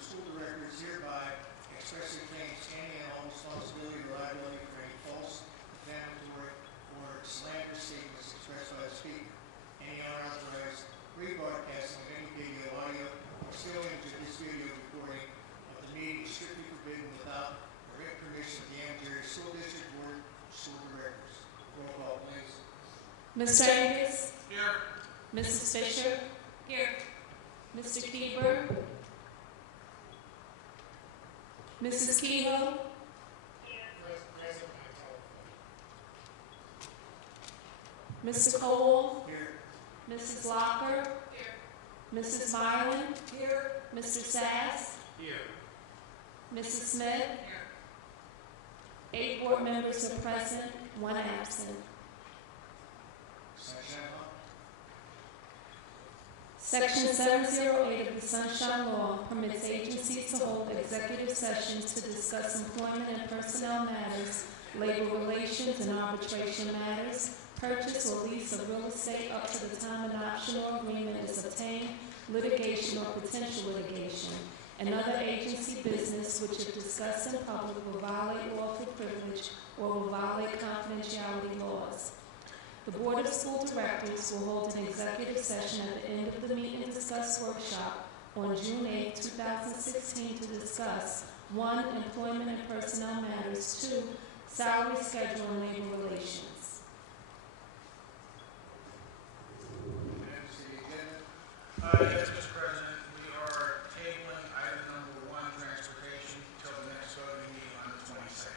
the school director is hereby expressly claims any and all responsibility or liability for any false, defamatory, or slanderous statements expressed by the speaker. Any unauthorized rebroadcasting of any video, audio, or still image of this video recording of the meeting is strictly forbidden without the written permission of the Ontario School District Board of School Directors. Roll call, please. Mr. Angus? Here. Mrs. Fisher? Here. Mr. Keeber? Mrs. Kehoe? Mr. Cole? Here. Mrs. Locker? Here. Mrs. Mylan? Here. Mr. Sass? Here. Mrs. Smith? Here. 8 board members are present, 1 absent. Section 708 of the Sunshine Law permits agencies to hold executive sessions to discuss employment and personnel matters, labor relations and arbitration matters, purchase or lease of real estate up to the time an option or agreement is obtained, litigation or potential litigation, and other agency business which if discussed in public will violate lawful privilege or will violate confidentiality laws. The Board of School Directors will hold an executive session at the end of the Meet and Discuss workshop on June 8, 2016 to discuss 1. Employment and personnel matters, 2. Salary schedule and labor relations. Yes, Mr. President, we are tabling item number 1, transportation, until the next voting meeting on the 22nd.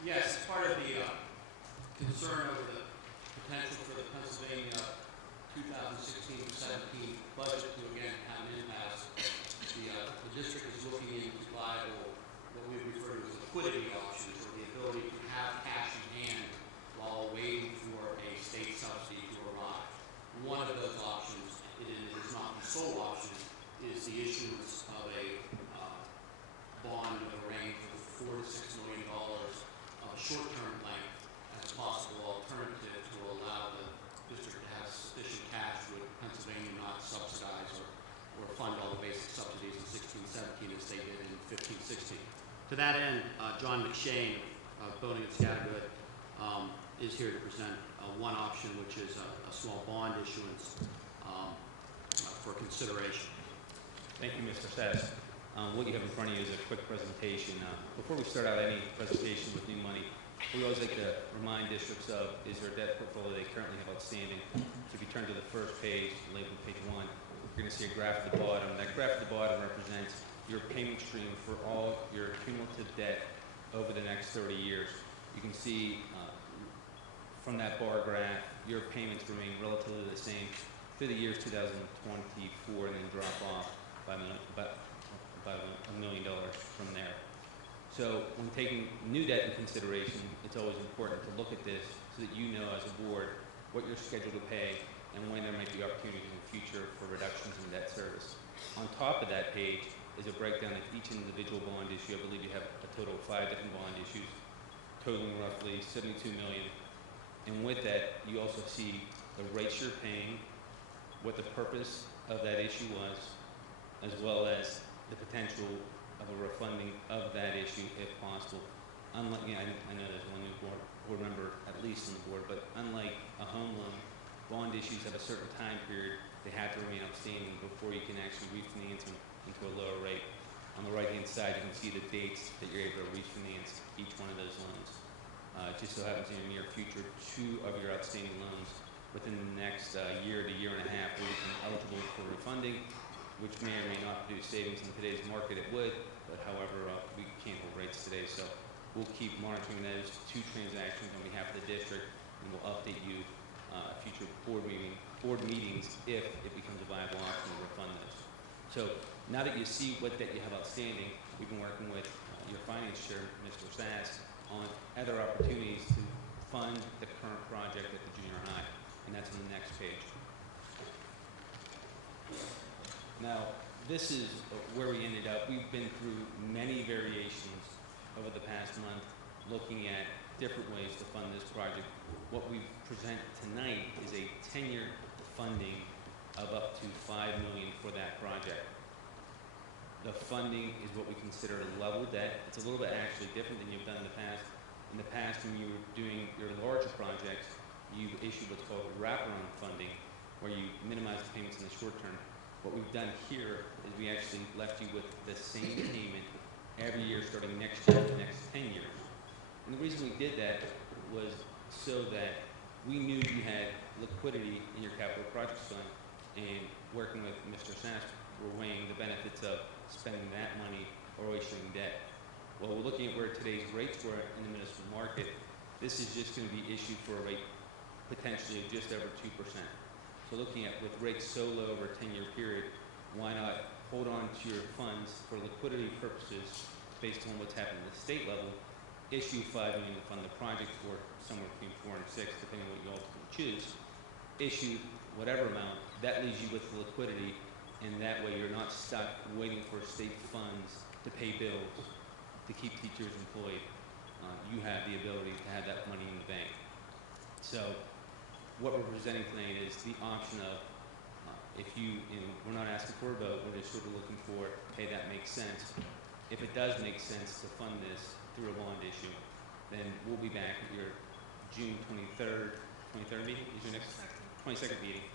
Yes, part of the concern over the potential for the Pennsylvania 2016-17 budget to again have an impasse, the district is looking into viable, what we refer to as liquidity options, or the ability to have cash in hand while waiting for a state subsidy to arrive. One of those options, it is not the sole option, is the issuance of a bond of a range of $4 to $6 million short-term length as a possible alternative to allow the district to have sufficient cash with Pennsylvania not subsidize or fund all the basic subsidies in 16-17 as they did in 15-16. To that end, John McShane of Building and Scattergood is here to present one option, which is a small bond issuance for consideration. Thank you, Mr. Sass. What you have in front of you is a quick presentation. Before we start out any presentation with new money, we always like to remind districts of is there a debt portfolio they currently have outstanding. So if you turn to the first page, labeled page 1, you're going to see a graph at the bottom. That graph at the bottom represents your payment stream for all your cumulative debt over the next 30 years. You can see from that bar graph, your payments remain relatively the same through the years 2024 and then drop off by about $1 million from there. So when taking new debt in consideration, it's always important to look at this so that you know as a board what you're scheduled to pay and when there might be opportunities in the future for reductions in debt service. On top of that page is a breakdown of each individual bond issue. I believe you have a total of 5 different bond issues totaling roughly $72 million. And with that, you also see the rates you're paying, what the purpose of that issue was, as well as the potential of a refunding of that issue if possible. Unlike, I know there's one new board member at least on the board, but unlike a home loan, bond issues have a certain time period. They have to remain outstanding before you can actually refinance them into a lower rate. On the right-hand side, you can see the dates that you're able to refinance each one of those loans. Just so happens in the near future, 2 of your outstanding loans within the next year to year and a half will become eligible for refunding, which may or may not produce savings in today's market. It would, but however, we can't hold rates today, so we'll keep monitoring those 2 transactions on behalf of the district, and we'll update you future board meetings if it becomes a viable option to refund those. So now that you see what debt you have outstanding, we've been working with your finance chair, Mr. Sass, on other opportunities to fund the current project at the junior high, and that's on the next page. Now, this is where we ended up. We've been through many variations over the past month, looking at different ways to fund this project. What we present tonight is a 10-year funding of up to $5 million for that project. The funding is what we consider a level debt. It's a little bit actually different than you've done in the past. In the past, when you were doing your larger projects, you issued what's called wraparound funding, where you minimize the payments in the short term. What we've done here is we actually left you with the same payment every year starting next year for the next 10 years. And the reason we did that was so that we knew you had liquidity in your capital projects fund, and working with Mr. Sass, we're weighing the benefits of spending that money or issuing debt. Well, we're looking at where today's rates were in the municipal market. This is just going to be issued for a rate potentially of just over 2%. So looking at with rates so low over a 10-year period, why not hold on to your funds for liquidity purposes based on what's happening at the state level, issue $5 million to fund the project, or somewhere between 4 and 6, depending on what you ultimately choose, issue whatever amount, that leaves you with the liquidity, and that way you're not stuck waiting for state funds to pay bills, to keep teachers employed. You have the ability to have that money in the bank. So what we're presenting tonight is the option of, if you, and we're not asking for a vote, we're just sort of looking for, hey, that makes sense. If it does make sense to fund this through a bond issue, then we'll be back at your June 23rd meeting, is your next 22nd meeting,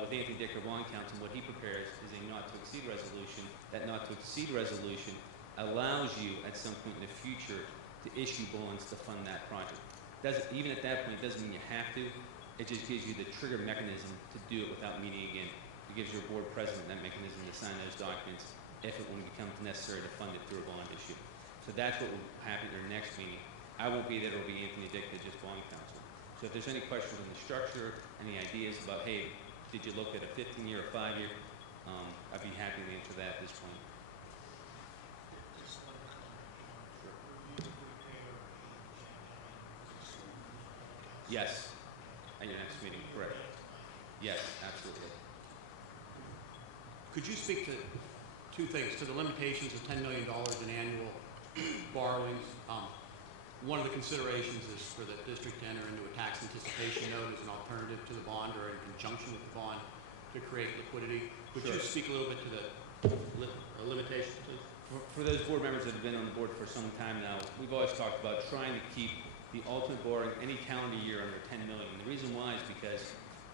with Anthony Dicker, bond counsel. What he prepares is a not to exceed resolution. That not to exceed resolution allows you at some point in the future to issue bonds to fund that project. Even at that point, it doesn't mean you have to. It just gives you the trigger mechanism to do it without meeting again. It gives your board president that mechanism to sign those documents if it becomes necessary to fund it through a bond issue. So that's what will happen at your next meeting. I won't be there. It'll be Anthony Dicker, just bond counsel. So if there's any questions on the structure, any ideas about, hey, did you look at a 15-year or 5-year? I'd be happy to answer that at this point. Yes, at your next meeting, correct. Yes, absolutely. Could you speak to two things, to the limitations of $10 million in annual borrowings? One of the considerations is for the district to enter into a tax anticipation note as an alternative to the bond or in conjunction with the bond to create liquidity. Would you speak a little bit to the limitations, please? For those board members that have been on the board for some time now, we've always talked about trying to keep the ultimate borrowing any calendar year under $10 million. The reason why is because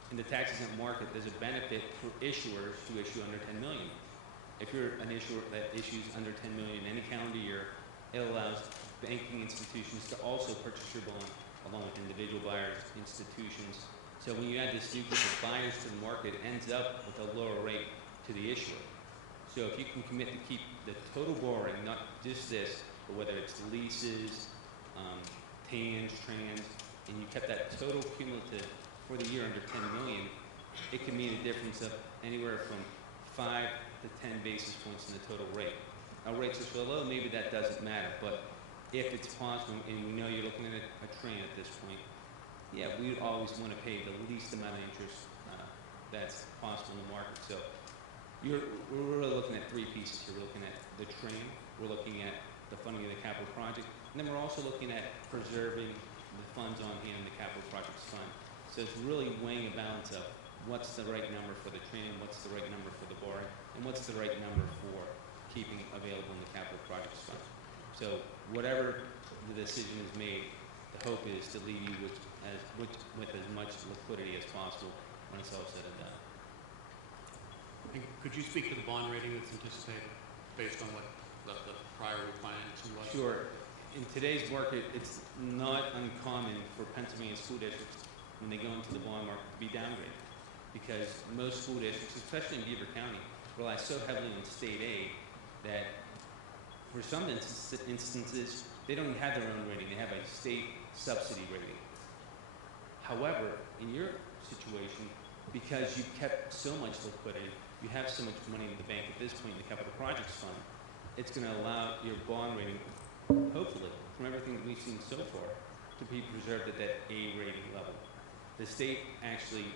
in the tax-exempt market, there's a benefit for issuers to issue under $10 million. If you're an issuer that issues under $10 million in any calendar year, it allows banking institutions to also purchase your bond along with individual buyers, institutions. So when you add this new group of buyers to the market, it ends up with a lower rate to the issuer. So if you can commit to keep the total borrowing, not just this, but whether it's leases, TANs, trans, and you kept that total cumulative for the year under $10 million, it can mean a difference of anywhere from 5 to 10 basis points in the total rate. Now rates are so low, maybe that doesn't matter, but if it's possible, and we know you're looking at a train at this point, yeah, we would always want to pay the least amount of interest that's possible in the market. So we're really looking at three pieces here. We're looking at the train, we're looking at the funding of the capital project, and then we're also looking at preserving the funds on hand in the capital projects fund. So it's really weighing a balance of what's the right number for the train, what's the right number for the borrowing, and what's the right number for keeping available in the capital projects fund. So whatever the decision is made, the hope is to leave you with as much liquidity as possible when it's all said and done. And could you speak to the bond rating that's anticipated based on what the prior refinancing was? Sure. In today's market, it's not uncommon for Pennsylvania school districts, when they go into the bond market, to be downgraded. Because most school districts, especially in Beaver County, rely so heavily on state aid that for some instances, they don't have their own rating. They have a state subsidy rating. However, in your situation, because you kept so much liquidity, you have so much money in the bank at this point in the capital projects fund, it's going to allow your bond rating, hopefully, from everything that we've seen so far, to be preserved at that A rating level. The state actually,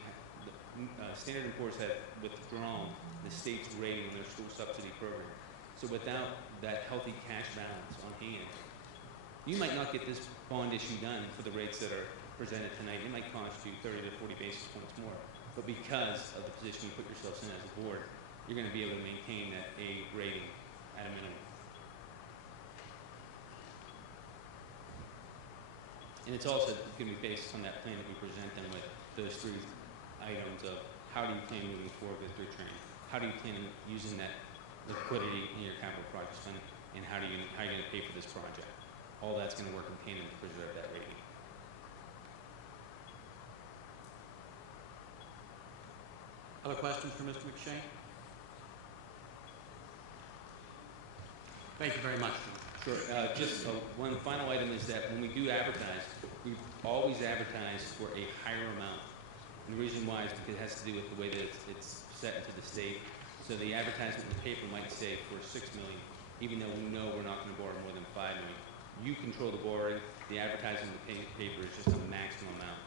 Standard & Poor's had withdrawn the state's rating in their school subsidy program. So without that healthy cash balance on hand, you might not get this bond issue done for the rates that are presented tonight. It might cost you 30 to 40 basis points more. But because of the position you put yourselves in as a board, you're going to be able to maintain that A rating at a minimum. And it's also going to be based on that plan that we present them with, those three items of how do you plan moving forward with your training? How do you plan on using that liquidity in your capital project fund? And how are you going to pay for this project? All that's going to work in tandem to preserve that rating. Other questions for Mr. McShane? Thank you very much. Sure. Just one final item is that when we do advertise, we always advertise for a higher amount. And the reason why is because it has to do with the way that it's set into the state. So the advertisement in the paper might say for $6 million, even though we know we're not going to borrow more than $5 million. You control the borrowing. The advertising in the paper is just a maximum amount.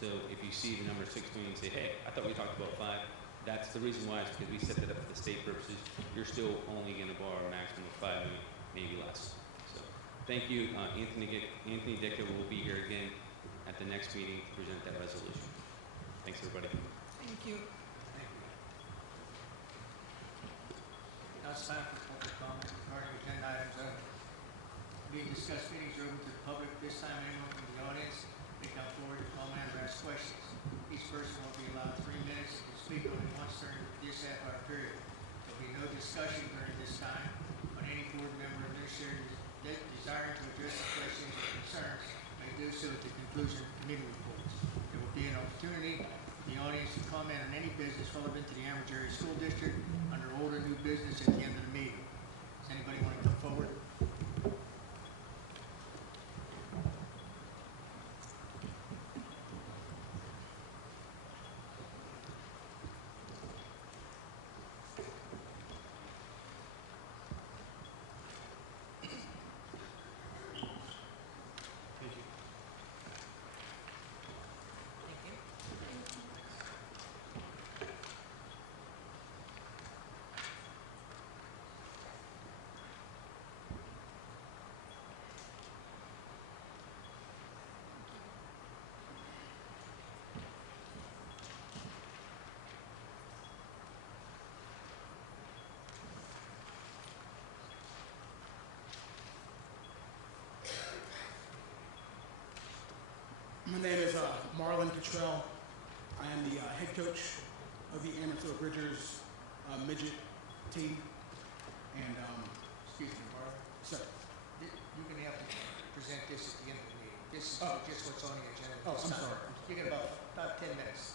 So if you see the number 6 million and say, hey, I thought we talked about 5, that's the reason why is because we set that up for the state purposes. You're still only going to borrow a maximum of $5 million, maybe less. So thank you. Anthony Dicker will be here again at the next meeting to present that resolution. Thanks, everybody. Thank you. Thank you. Now it's time for public comment regarding agenda items being discussed. Meetings are open to the public. This time, anyone from the audience may come forward to comment or ask questions. Each person will be allowed 3 minutes to speak only once during this half-hour period. There will be no discussion during this time on any board member or administrator desiring to address the questions or concerns may do so at the conclusion of committee reports. There will be an opportunity for the audience to comment on any business relevant to the Amherst Area School District under old or new business at the end of the meeting. Does anybody want to come forward? My name is Marlon Cottrell. I am the head coach of the Amherst Bridgers midget team. And Excuse me, Mark. so, You're going to have to present this at the end of the meeting. This is Oh. just what's on the agenda. Oh, this I'm time. sorry. You get about 10 minutes.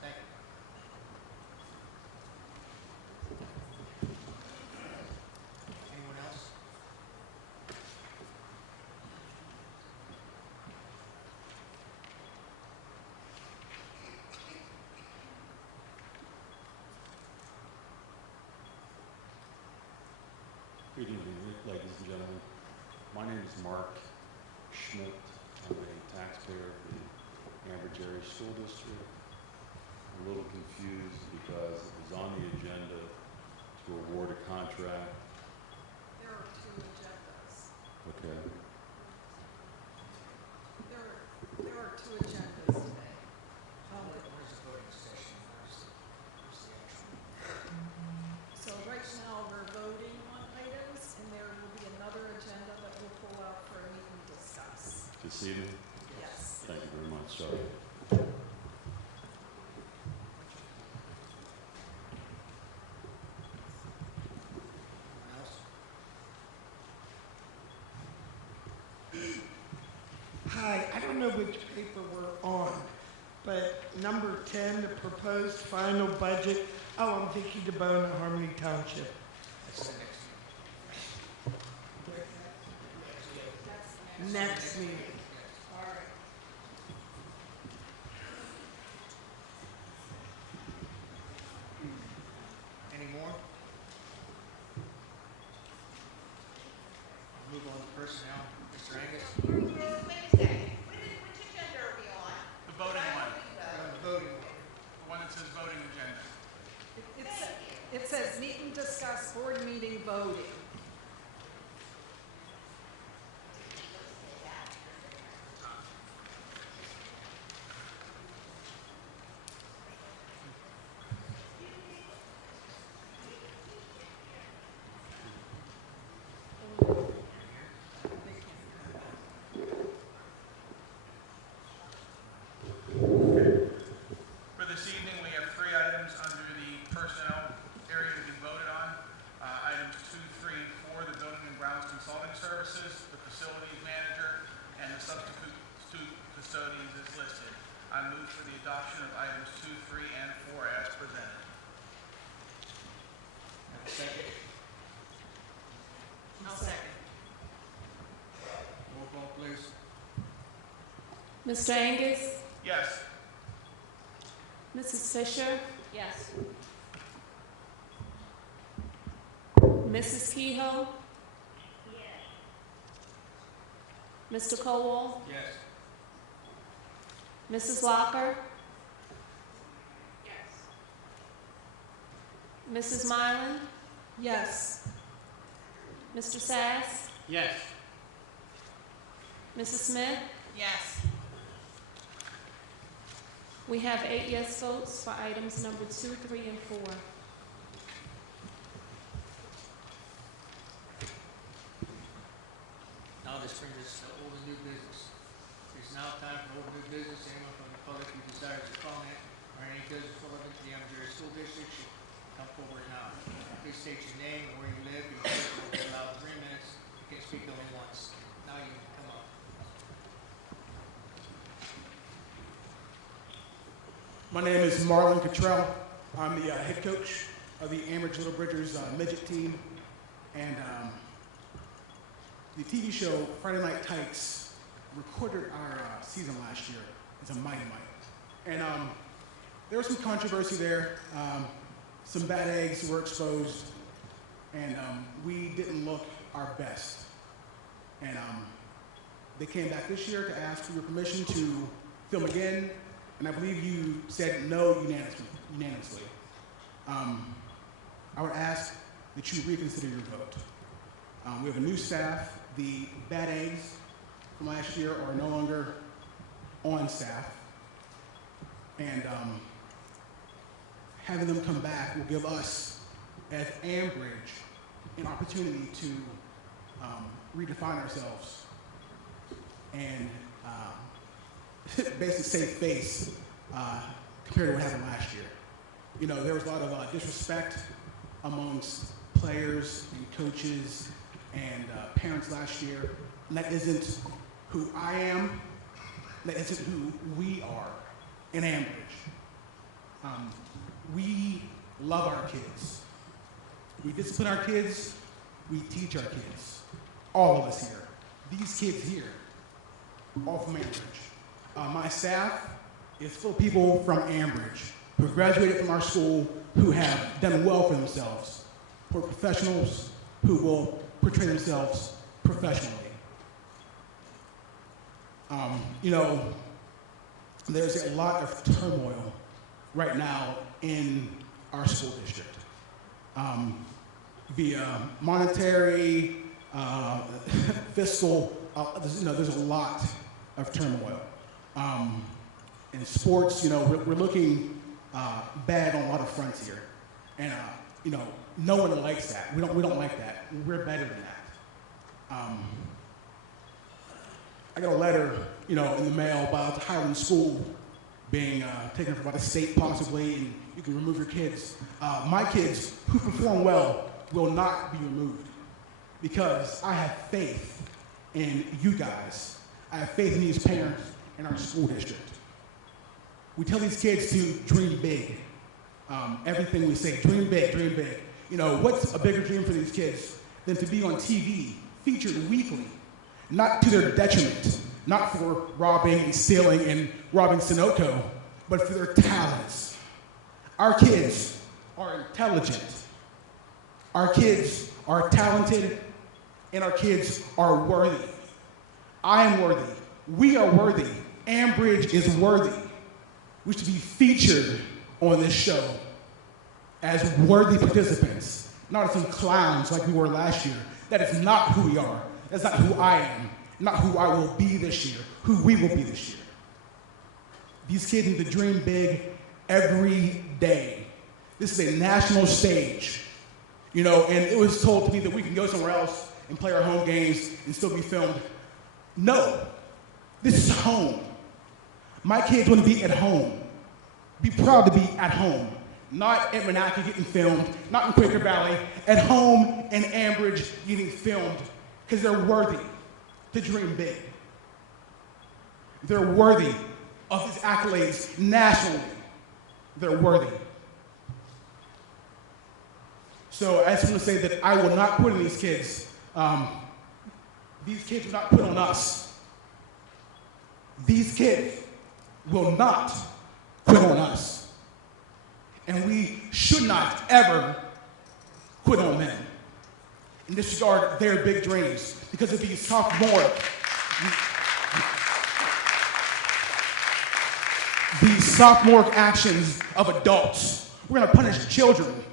Thank you. Anyone else? Good evening, ladies and gentlemen. My name is Mark Schmidt. I'm a taxpayer of the Amherst Area School District. I'm a little confused because it was on the agenda to award a contract. There are two agendas. Okay. There are two agendas today. Where's the voting session? Where's the actual? So right now, we're voting on items, and there will be another agenda that we'll pull out for a meeting to discuss. This evening? Yes. Thank you very much. Sorry. Anyone else? Hi, I don't know which paper we're on, but number 10, the proposed final budget. Oh, I'm Vicky DeBone of Harmony Township. That's the next meeting. Next meeting. All right. Any more? Move on to personnel. Mr. Angus? custodians is listed. I move for the adoption of items 2, 3, and 4 as presented. Have a second? I'll second. Roll call, please. Mr. Angus? Yes. Mrs. Fisher? Yes. Mrs. Kehoe? Mr. Colwell? Yes. Mrs. Locker? Mrs. Mylan? Yes. Mr. Sass? Yes. Mrs. Smith? Yes. We have 8 yes votes for items number 2, 3, and 4. Now this brings us to old and new business. It's now time for old and new business. Anyone from the public who desires to comment or any business relevant to the Missouri School District should come forward now. Please state your name and where you live. Your person will be allowed 3 minutes. You can speak only once. Now you can come up. My name is Marlon Cottrell. I'm the head coach of the Ambridge Little Bridgers midget team. And the TV show Friday Night Tykes recorded our season last year. It's a mighty might. And there was some controversy there. Some bad eggs were exposed. And we didn't look our best. And they came back this year to ask for your permission to film again. And I believe you said no unanimously. I would ask that you reconsider your vote. We have a new staff. The bad eggs from last year are no longer on staff. And having them come back will give us, as Ambridge, an opportunity to redefine ourselves and basically save face compared to what happened last year. You know, there was a lot of disrespect amongst players and coaches and parents last year. And that isn't who I am. That isn't who we are in Ambridge. We love our kids. We discipline our kids. We teach our kids. All of us here. These kids here, all from Ambridge. My staff is full of people from Ambridge who have graduated from our school, who have done well for themselves, who are professionals, who will portray themselves professionally. You know, there's a lot of turmoil right now in our school district. Via monetary, fiscal, there's a lot of turmoil. In sports, you know, we're looking bad on a lot of fronts here. And, you know, no one likes that. We don't like that. We're better than that. I got a letter, you know, in the mail about Highland School being taken from by the state possibly, and you can remove your kids. My kids who perform well will not be removed because I have faith in you guys. I have faith in these parents in our school district. We tell these kids to dream big. Everything we say, dream big, dream big. You know, what's a bigger dream for these kids than to be on TV, featured weekly, not to their detriment, not for robbing and stealing and robbing Sunoco, but for their talents. Our kids are intelligent. Our kids are talented, and our kids are worthy. I am worthy. We are worthy. Ambridge is worthy. We should be featured on this show as worthy participants, not as some clowns like we were last year. That is not who we are. That's not who I am, not who I will be this year, who we will be this year. These kids need to dream big every day. This is a national stage, you know, and it was told to me that we can go somewhere else and play our home games and still be filmed. No, this is home. My kids want to be at home. Be proud to be at home. Not at Monaco getting filmed, not in Quaker Valley, at home in Ambridge getting filmed because they're worthy to dream big. They're worthy of these accolades nationally. They're worthy. So I just want to say that I will not quit on these kids. These kids will not quit on us. These kids will not quit on us. And we should not ever quit on them and disregard their big dreams, because of these sophomoric actions of adults. We're going to punish children,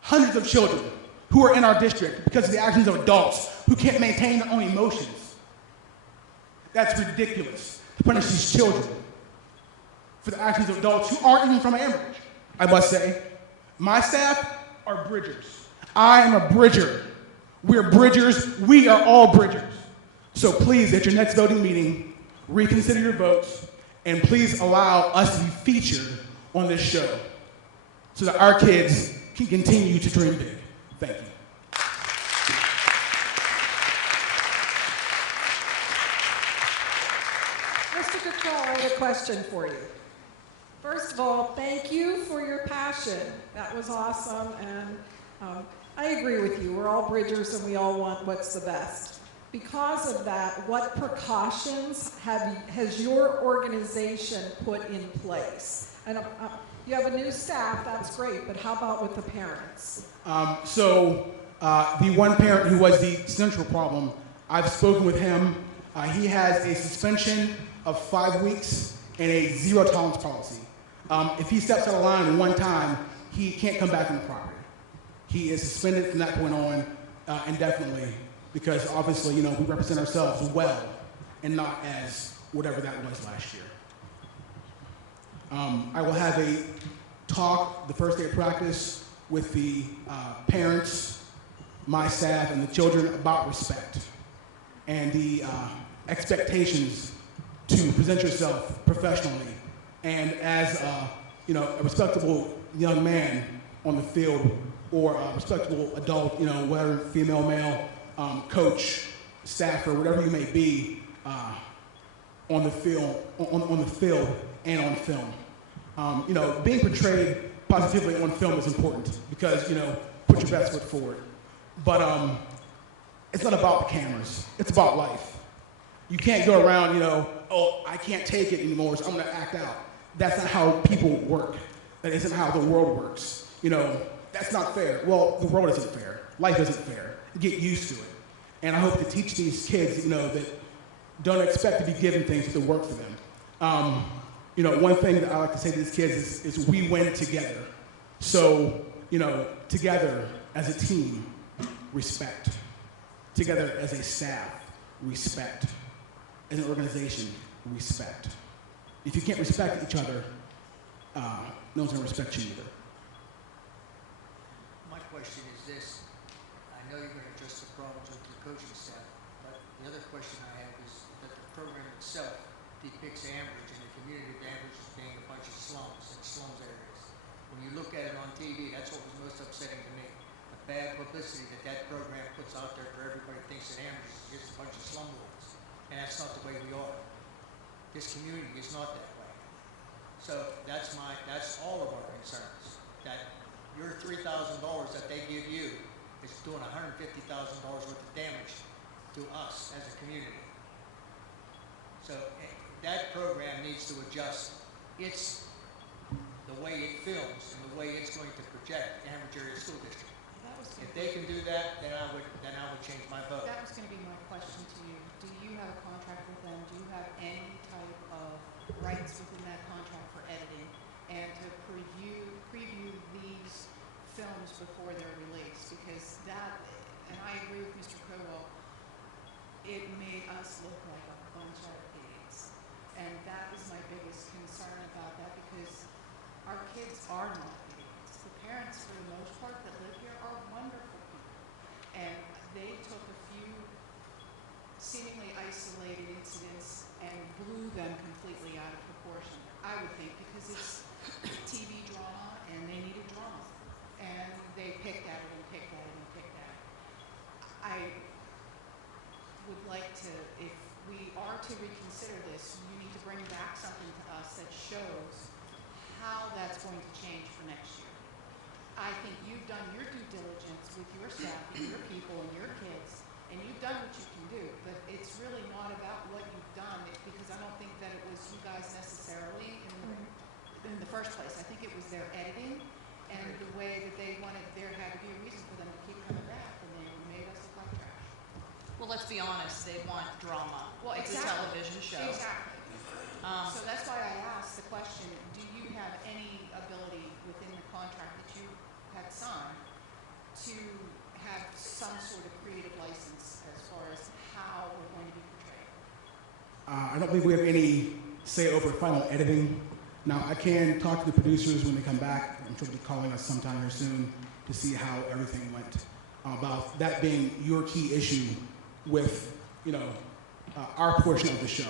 hundreds of children who are in our district because of the actions of adults who can't maintain their own emotions. That's ridiculous, to punish these children for the actions of adults who aren't even from Ambridge, I must say. My staff are bridgers. I am a bridger. We're bridgers. We are all bridgers. So please, at your next voting meeting, reconsider your votes, and please allow us to be featured on this show so that our kids can continue to dream big. Thank you. Mr. Cottrell, I have a question for you. First of all, thank you for your passion. That was awesome, and I agree with you. We're all bridgers, and we all want what's the best. Because of that, what precautions has your organization put in place? And you have a new staff, that's great, but how about with the parents? The one parent who was the central problem, I've spoken with him. He has a suspension of 5 weeks and a zero tolerance policy. If he steps out of line one time, he can't come back on the property. He is suspended from that point on indefinitely, because obviously, we represent ourselves well and not as whatever that was last year. I will have a talk the first day of practice with the parents, my staff, and the children about respect and the expectations to present yourself professionally and as a respectable young man on the field, or a respectable adult, whether female, male, coach, staffer, whatever you may be, on the field and on film. Being portrayed positively on film is important because, put your best foot forward. But it's not about the cameras. It's about life. You can't go around, oh, I can't take it anymore, so I'm going to act out. That's not how people work. That isn't how the world works. That's not fair. Well, the world isn't fair. Life isn't fair. Get used to it. And I hope to teach these kids, that don't expect to be given things to work for them. One thing that I like to say to these kids is we win together. So, together as a team, respect. Together as a staff, respect. As an organization, respect. If you can't respect each other, no one's going to respect you either. My question is this. I know you're going to address the problems with the coaching staff, but the other question I have is that the program itself depicts Ambridge and the community of Ambridge as being a bunch of slums and slums areas. When you look at it on TV, that's what was most upsetting to me. The bad publicity that program puts out there for everybody thinks that Ambridge is just a bunch of slumlords. And that's not the way we are. This community is not that way. So that's all of our concerns. That your $3,000 that they give you is doing $150,000 worth of damage to us as a community. So that program needs to adjust the way it films and the way it's going to project Ambridge Area School District. If they can do that, then I would change my vote. That was going to be my question to you. Do you have a contract with them? Do you have any type of rights within that contract for editing and to preview these films before they're released? Because that, and I agree with Mr. Crowell, it made us look like a bunch of idiots. And that is my biggest concern about that, because our kids are not idiots. The parents, for the most part, that live here are wonderful people. And they took a few seemingly isolated incidents and blew them completely out of proportion, I would think, because it's TV drama and they needed drama. And they picked at it and picked at it and picked at it. I would like to, if we are to reconsider this, you need to bring back something to us that shows how that's going to change for next year. I think you've done your due diligence with your staff and your people and your kids, and you've done what you can do, but it's really not about what you've done, because I don't think that it was you guys necessarily in the first place. I think it was their editing and the way that they wanted, there had to be a reason for them to keep coming back, and they made us look like trash. Well, let's be honest, they want drama. Well, It's a exactly. television show. Exactly. So that's why I asked the question, do you have any ability within the contract that you had signed to have some sort of creative license as far as how we're going to be portrayed? I don't think we have any say over final editing. Now, I can talk to the producers when they come back. I'm sure they'll be calling us sometime here soon to see how everything went. About that being your key issue with, our portion of the show.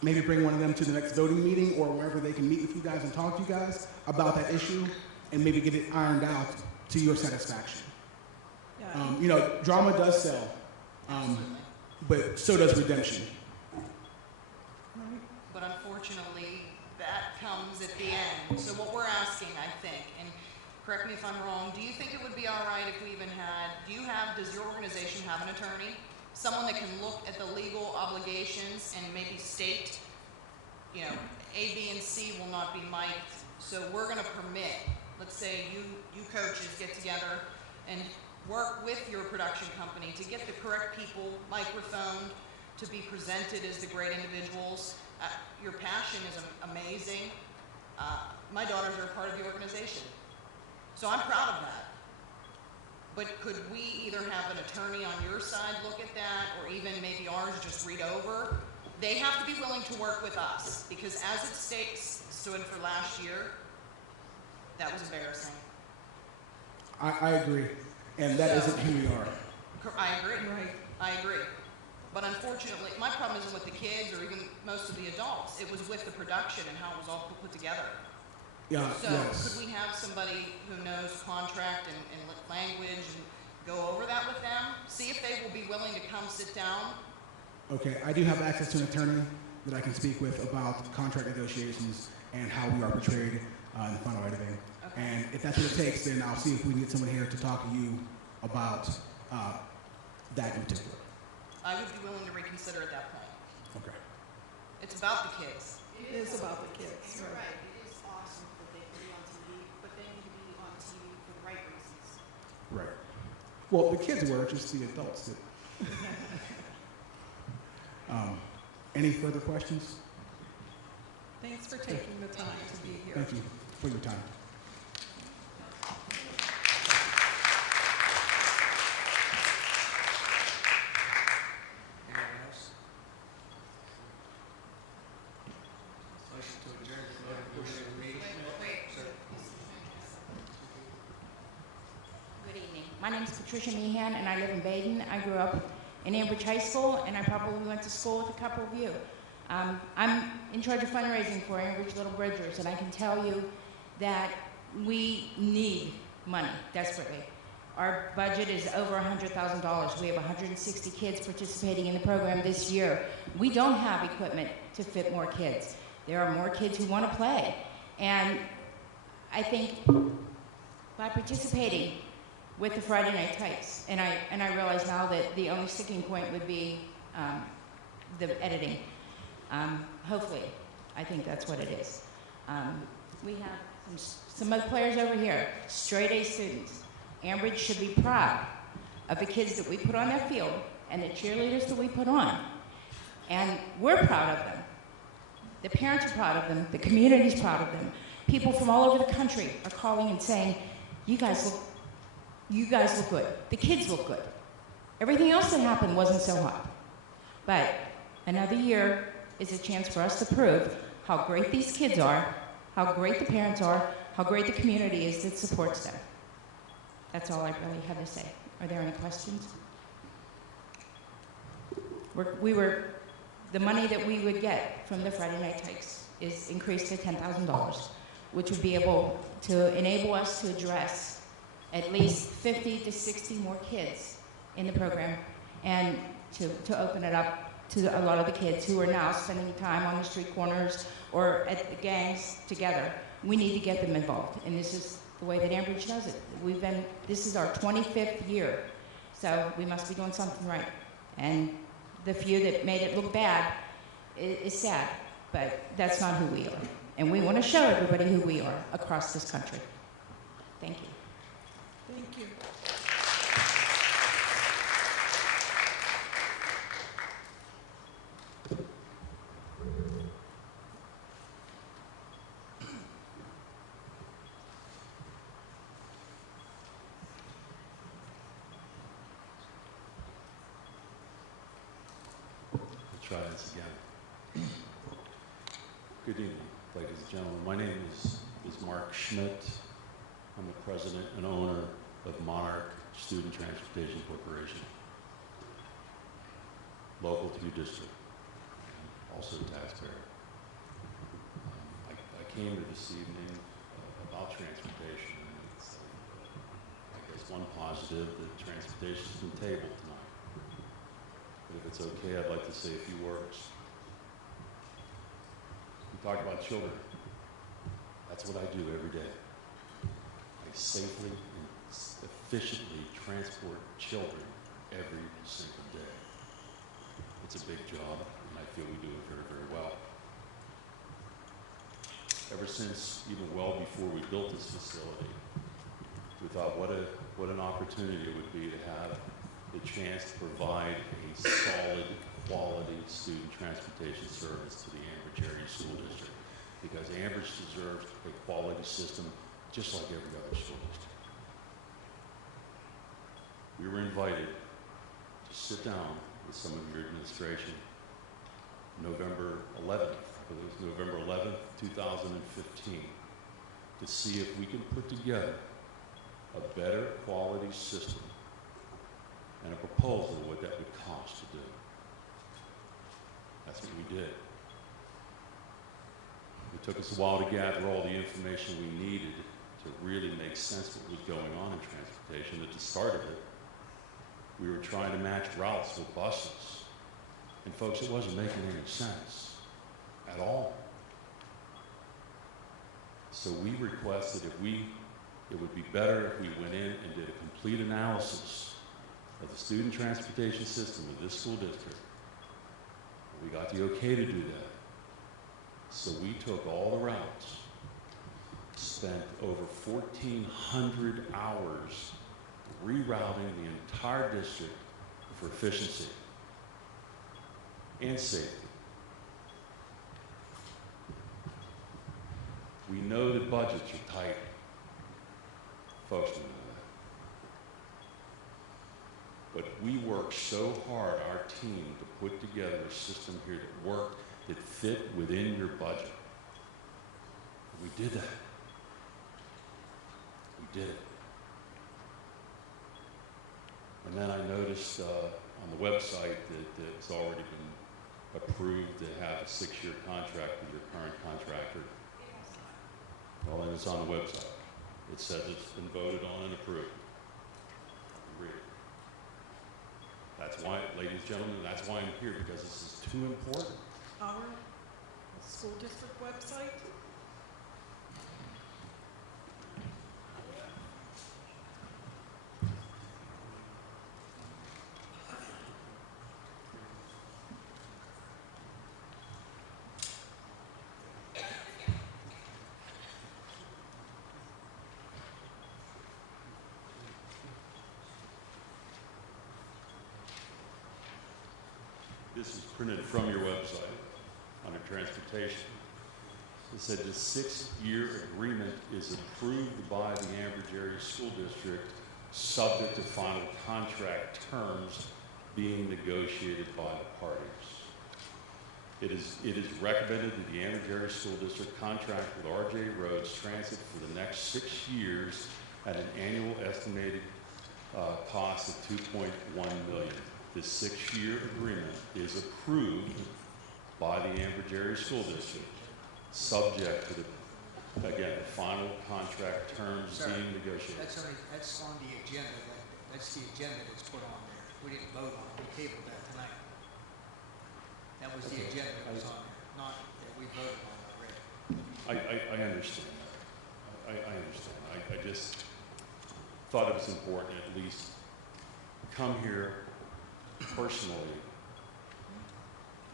Maybe bring one of them to the next voting meeting or wherever they can meet with you guys and talk to you guys about that issue and maybe get it ironed out to your satisfaction. Yeah. Drama does sell, but so does redemption. But unfortunately, that comes at the end. So what we're asking, I think, and correct me if I'm wrong, do you think it would be all right if we even had, does your organization have an attorney? Someone that can look at the legal obligations and maybe state, A, B, and C will not be mic'd. So we're gonna permit, let's say you coaches get together and work with your production company to get the correct people microphoned, to be presented as the great individuals. Your passion is amazing. My daughters are a part of the organization. So I'm proud of that. But could we either have an attorney on your side look at that, or even maybe ours just read over? They have to be willing to work with us, because as it stood for last year, that was embarrassing. I agree, and that isn't who we are. I agree. Right. I agree. But unfortunately, my problem isn't with the kids or even most of the adults. It was with the production and how it was all put together. Yeah, So yes. could we have somebody who knows contract and language and go over that with them? See if they will be willing to come sit down. Okay, I do have access to an attorney that I can speak with about contract negotiations and how we are portrayed in the final editing. Okay. And if that's what it takes, then I'll see if we can get someone here to talk to you about that in particular. I would be willing to reconsider at that point. Okay. It's about the kids. It is about the kids. You're right, it is awesome that they can be on TV, but they need to be on TV for the right reasons. Right. Well, the kids were, just the adults that. Any further questions? Thanks for taking the time to be here. Thank you for your time. Anyone else? Motion to adjourn the voting portion of the meeting. Sir. Good evening. My name is Patricia Meehan, and I live in Baden. I grew up in Ambridge High School, and I probably went to school with a couple of you. I'm in charge of fundraising for Ambridge Little Bridgers, and I can tell you that we need money desperately. Our budget is over $100,000. We have 160 kids participating in the program this year. We don't have equipment to fit more kids. There are more kids who want to play, and I think by participating with the Friday Night Tights, and I realize now that the only sticking point would be the editing. Hopefully, I think that's what it is. We have some other players over here, straight A students. Ambridge should be proud of the kids that we put on that field and the cheerleaders that we put on. And we're proud of them. The parents are proud of them. The community's proud of them. People from all over the country are calling and saying, you guys look good. The kids look good. Everything else that happened wasn't so hot. But another year is a chance for us to prove how great these kids are, how great the parents are, how great the community is that supports them. That's all I really have to say. Are there any questions? The money that we would get from the Friday Night Tights is increased to $10,000, which would be able to enable us to address at least 50 to 60 more kids in the program. And to open it up to a lot of the kids who are now spending time on the street corners or at the gangs together. We need to get them involved, and this is the way that Ambridge does it. This is our 25th year, so we must be doing something right. And the few that made it look bad is sad, but that's not who we are. And we want to show everybody who we are across this country. Thank you. Thank you. Try this again. Good evening, ladies and gentlemen. My name is Mark Schmidt. I'm the president and owner of Monarch Student Transportation Corporation, local to your district, also a taxpayer. I came here this evening about transportation, and it's, I guess, one positive that transportation's been tabled tonight. But if it's okay, I'd like to say a few words. We talk about children. That's what I do every day. I safely and efficiently transport children every single day. It's a big job, and I feel we do it very, very well. Ever since, even well before we built this facility, we thought what an opportunity it would be to have the chance to provide a solid, quality student transportation service to the Ambridge Area School District, because Ambridge deserves a quality system just like every other school district. We were invited to sit down with some of your administration November 11th, I believe it was November 11th, 2015, to see if we can put together a better quality system and a proposal of what that would cost to do. That's what we did. It took us a while to gather all the information we needed to really make sense of what was going on in transportation. At the start of it, we were trying to match routes with buses. And folks, it wasn't making any sense at all. So we requested it would be better if we went in and did a complete analysis of the student transportation system of this school district. We got the okay to do that. So we took all the routes, spent over 1,400 hours rerouting the entire district for efficiency and safety. We know that budgets are tight. Folks know that. But we worked so hard, our team, to put together a system here that worked, that fit within your budget. We did that. We did it. And then I noticed on the website that it's already been approved to have a 6-year contract with your current contractor. Well, and it's on the website. It says it's been voted on and approved. Read it. That's why, ladies and gentlemen, that's why I'm here, because this is too important. Our school district website? This is printed from your website under transportation. It said the 6-year agreement is approved by the Ambridge Area School District, subject to final contract terms being negotiated by the parties. It is recommended that the Ambridge Area School District contract with RJ Roads Transit for the next 6 years at an annual estimated cost of $2.1 million. The 6-year agreement is approved by the Ambridge Area School District, subject to the, again, the final contract terms being negotiated. That's on the agenda. That's the agenda that's put on there. We didn't vote on it, we tabled that tonight. That was the agenda that was on there, not that we voted on already. I understand that. I understand. I just thought it was important to at least come here personally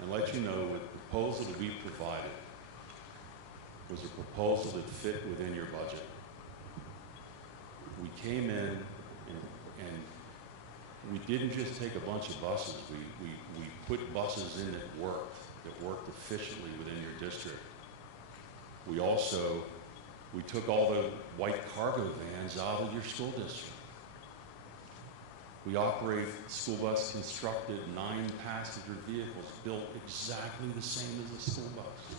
and let you know that the proposal that we provided was a proposal that fit within your budget. We came in and we didn't just take a bunch of buses. We put buses in that worked efficiently within your district. We took all the white cargo vans out of your school district. We operate school bus constructed 9-passenger vehicles built exactly the same as a school bus.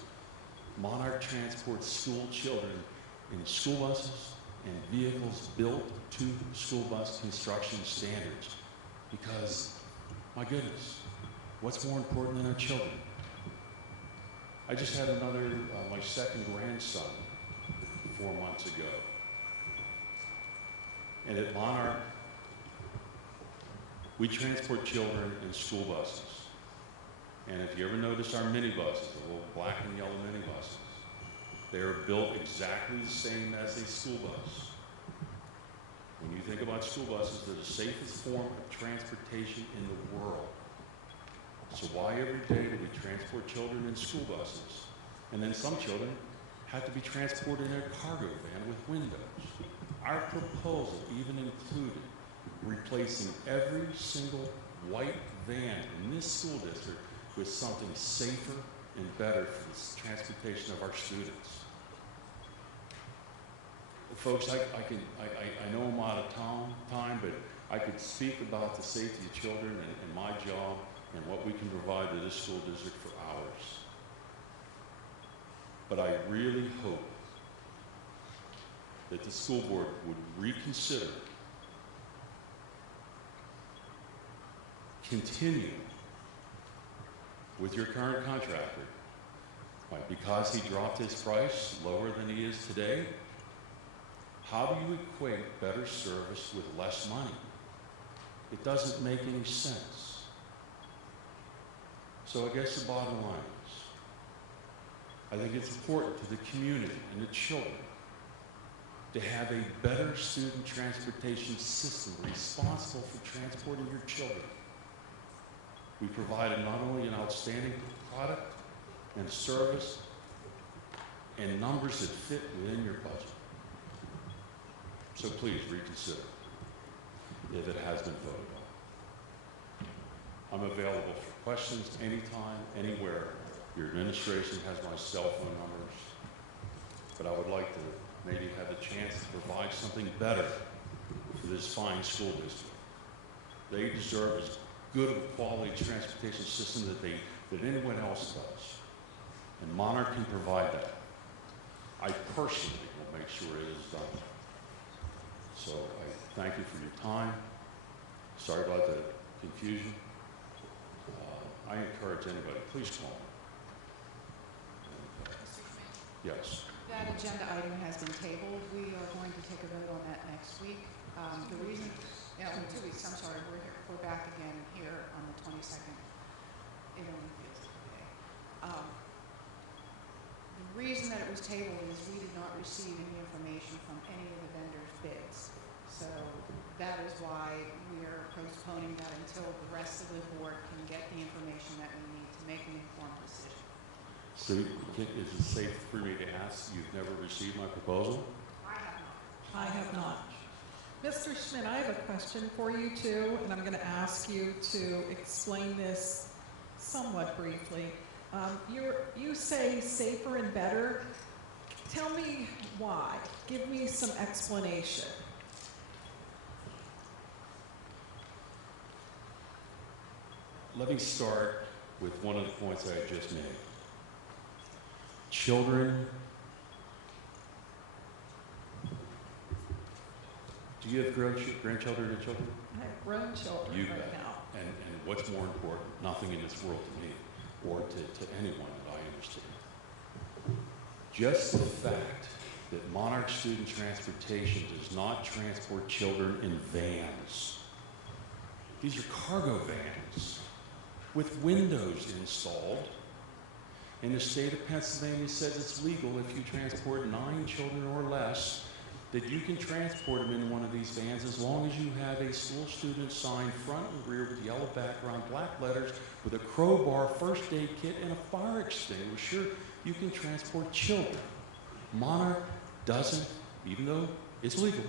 Monarch transports school children in school buses and vehicles built to school bus construction standards. Because, my goodness, what's more important than our children? I just had my second grandson 4 months ago. And at Monarch, we transport children in school buses. And if you ever notice our minibuses, the little black and yellow minibuses, they are built exactly the same as a school bus. When you think about school buses, they're the safest form of transportation in the world. So why every day do we transport children in school buses? And then some children have to be transported in a cargo van with windows. Our proposal even included replacing every single white van in this school district with something safer and better for the transportation of our students. Folks, I know I'm out of time, but I could speak about the safety of children and my job and what we can provide to this school district for hours. But I really hope that the school board would reconsider continue with your current contractor. Right, because he dropped his price lower than he is today, how do you equate better service with less money? It doesn't make any sense. So I guess the bottom line is, I think it's important to the community and the children to have a better student transportation system responsible for transporting your children. We provided not only an outstanding product and service and numbers that fit within your budget. So please reconsider if it has been voted on. I'm available for questions anytime, anywhere. Your administration has my cell phone numbers, but I would like to maybe have a chance to provide something better for this fine school district. They deserve as good of a quality transportation system that anyone else does. And Monarch can provide that. I personally will make sure it is done. So I thank you for your time. Sorry about the confusion. I encourage anybody, please call me. Yes. That agenda item has been tabled. We are going to take a vote on that next week. The reason, in 2 weeks, I'm sorry, we're back again here on the 22nd. It only feels okay. The reason that it was tabled is we did not receive any information from any of the vendors' bids. So that is why we are postponing that until the rest of the board can get the information that we need to make an informed decision. So is it safe for me to ask, you've never received my proposal? I have not. Mr. Schmidt, I have a question for you too, and I'm going to ask you to explain this somewhat briefly. You say safer and better. Tell me why. Give me some explanation. Let me start with one of the points I just made. Children, do you have grandchildren and children? I have grown children You right bet. now. And what's more important? Nothing in this world to me or to anyone that I understand. Just the fact that Monarch Student Transportation does not transport children in vans These are cargo vans with windows installed. And the state of Pennsylvania says it's legal if you transport 9 children or less, that you can transport them in one of these vans as long as you have a school student sign front and rear with yellow background, black letters, with a crowbar, first aid kit, and a fire extinguisher. You can transport children. Monarch doesn't, even though it's legal.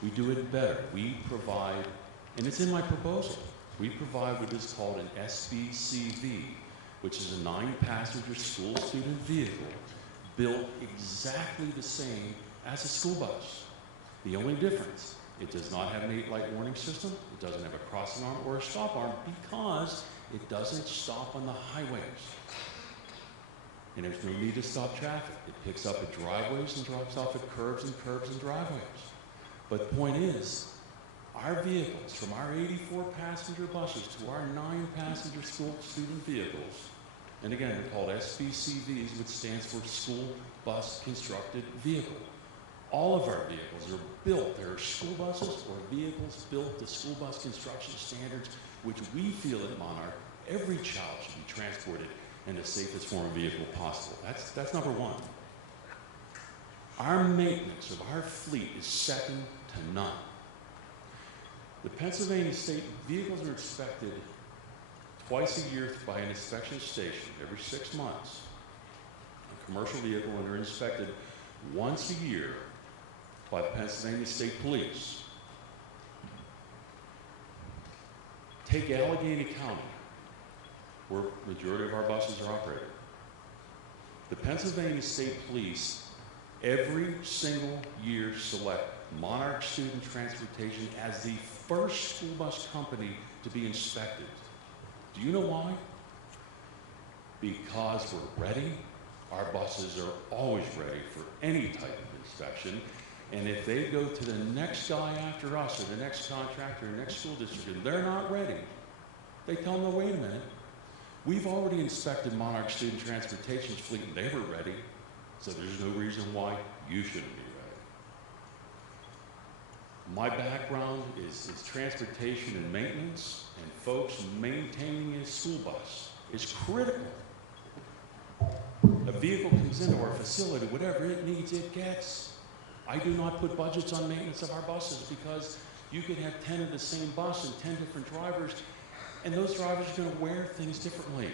We do it better. We provide, and it's in my proposal, we provide what is called an SBCV, which is a 9-passenger school student vehicle built exactly the same as a school bus. The only difference, it does not have an 8-light warning system, it doesn't have a crossing arm or a stop arm because it doesn't stop on the highways. And there's no need to stop traffic. It picks up at driveways and drops off at curbs and driveways. But the point is, our vehicles, from our 84-passenger buses to our 9-passenger school student vehicles, and again, they're called SBCVs, which stands for School Bus Constructed Vehicle. All of our vehicles are built, they're school buses or vehicles built to school bus construction standards, which we feel at Monarch, every child should be transported in the safest form of vehicle possible. That's number one. Our maintenance of our fleet is second to none. The Pennsylvania state vehicles are inspected twice a year by an inspection station, every 6 months. A commercial vehicle, and they're inspected once a year by the Pennsylvania State Police. Take Allegheny County, where the majority of our buses are operated. The Pennsylvania State Police every single year select Monarch Student Transportation as the first school bus company to be inspected. Do you know why? Because we're ready. Our buses are always ready for any type of inspection. And if they go to the next guy after us, or the next contractor, or the next school district, and they're not ready, they tell them, no, wait a minute. We've already inspected Monarch Student Transportation's fleet, and they were ready. So there's no reason why you shouldn't be ready. My background is transportation and maintenance, and folks, maintaining a school bus is critical. A vehicle comes into our facility, whatever it needs, it gets. I do not put budgets on maintenance of our buses because you could have 10 of the same bus and 10 different drivers, and those drivers are going to wear things differently.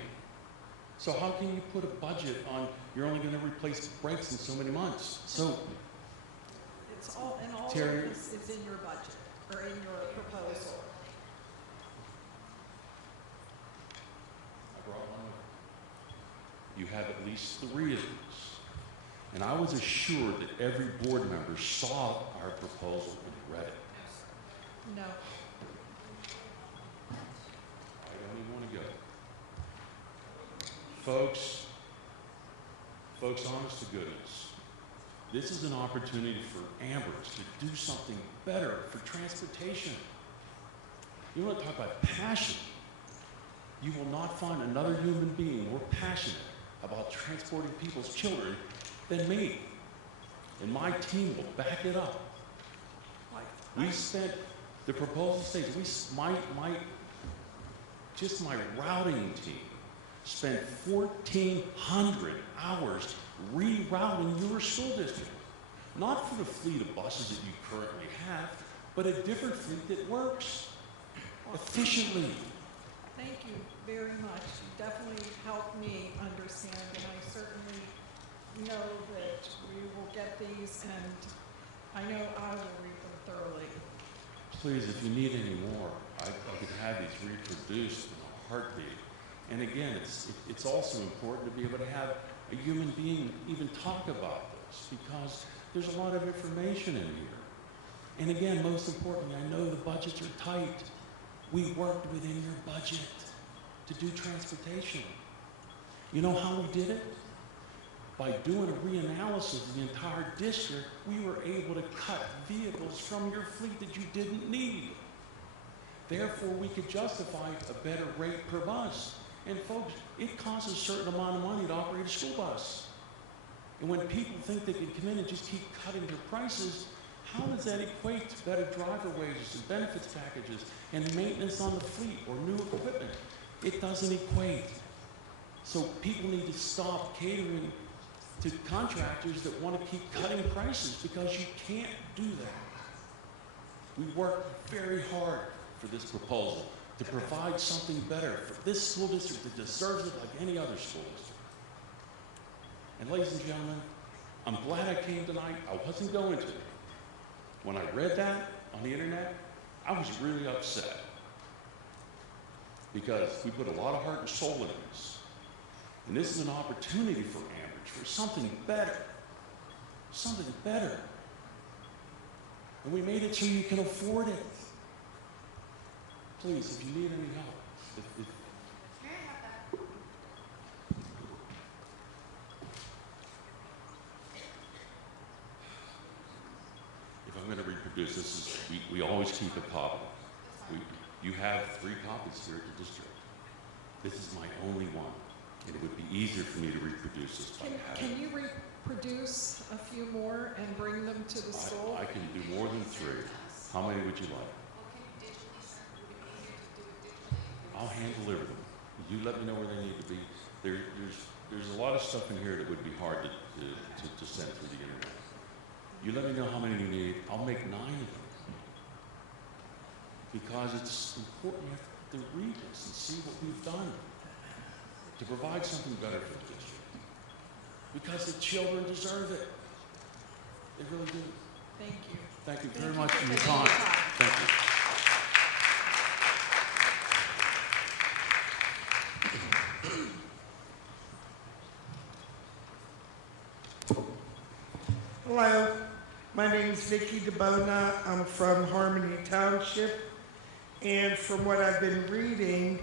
So how can you put a budget on, you're only going to replace brakes in so many months? So, It's all, and all Terry, of this is in your budget, or in your proposal. I brought one with you. You have at least 3 of these. And I was assured that every board member saw our proposal and read it. No. I don't even want to go. Folks, honest to goodness, this is an opportunity for Ambers to do something better for transportation. You want to talk about passion? You will not find another human being more passionate about transporting people's children than me. And my team will back it up. We spent, the proposal states, my routing team spent 1,400 hours rerouting your school district. Not for the fleet of buses that you currently have, but a different fleet that works efficiently. Thank you very much. You definitely helped me understand, and I certainly know that we will get these, and I know I will read them thoroughly. Please, if you need any more, I could have these reproduced in a heartbeat. And again, it's also important to be able to have a human being even talk about this, because there's a lot of information in here. And again, most importantly, I know the budgets are tight. We worked within your budget to do transportation. You know how we did it? By doing a reanalysis of the entire district, we were able to cut vehicles from your fleet that you didn't need. Therefore, we could justify a better rate per bus. And folks, it costs a certain amount of money to operate a school bus. And when people think they can come in and just keep cutting their prices, How does that equate to better driver wages and benefits packages and maintenance on the fleet or new equipment? It doesn't equate. So people need to stop catering to contractors that want to keep cutting prices, because you can't do that. We worked very hard for this proposal to provide something better for this school district that deserves it like any other school district. And ladies and gentlemen, I'm glad I came tonight. I wasn't going to. When I read that on the internet, I was really upset, because we put a lot of heart and soul into this. And this is an opportunity for Ambridge for something better. Something better. And we made it so you can afford it. Please, if you need any help, if I'm going to reproduce, this is, we always keep a copy. You have 3 copies here at the district. This is my only one, and it would be easier for me to reproduce this by having. Can you reproduce a few more and bring them to the school? I can do more than 3. How many would you like? I'll hand deliver them. You let me know where they need to be. There's a lot of stuff in here that would be hard to send through the internet. You let me know how many you need. I'll make 9 of them. Because it's important you have to read this and see what we've done to provide something better for the district. Because the children deserve it. They really do. Thank you. Thank you very much for your time. Thank you. Hello, my name is Vicki DeBona. I'm from Harmony Township. And from what I've been reading,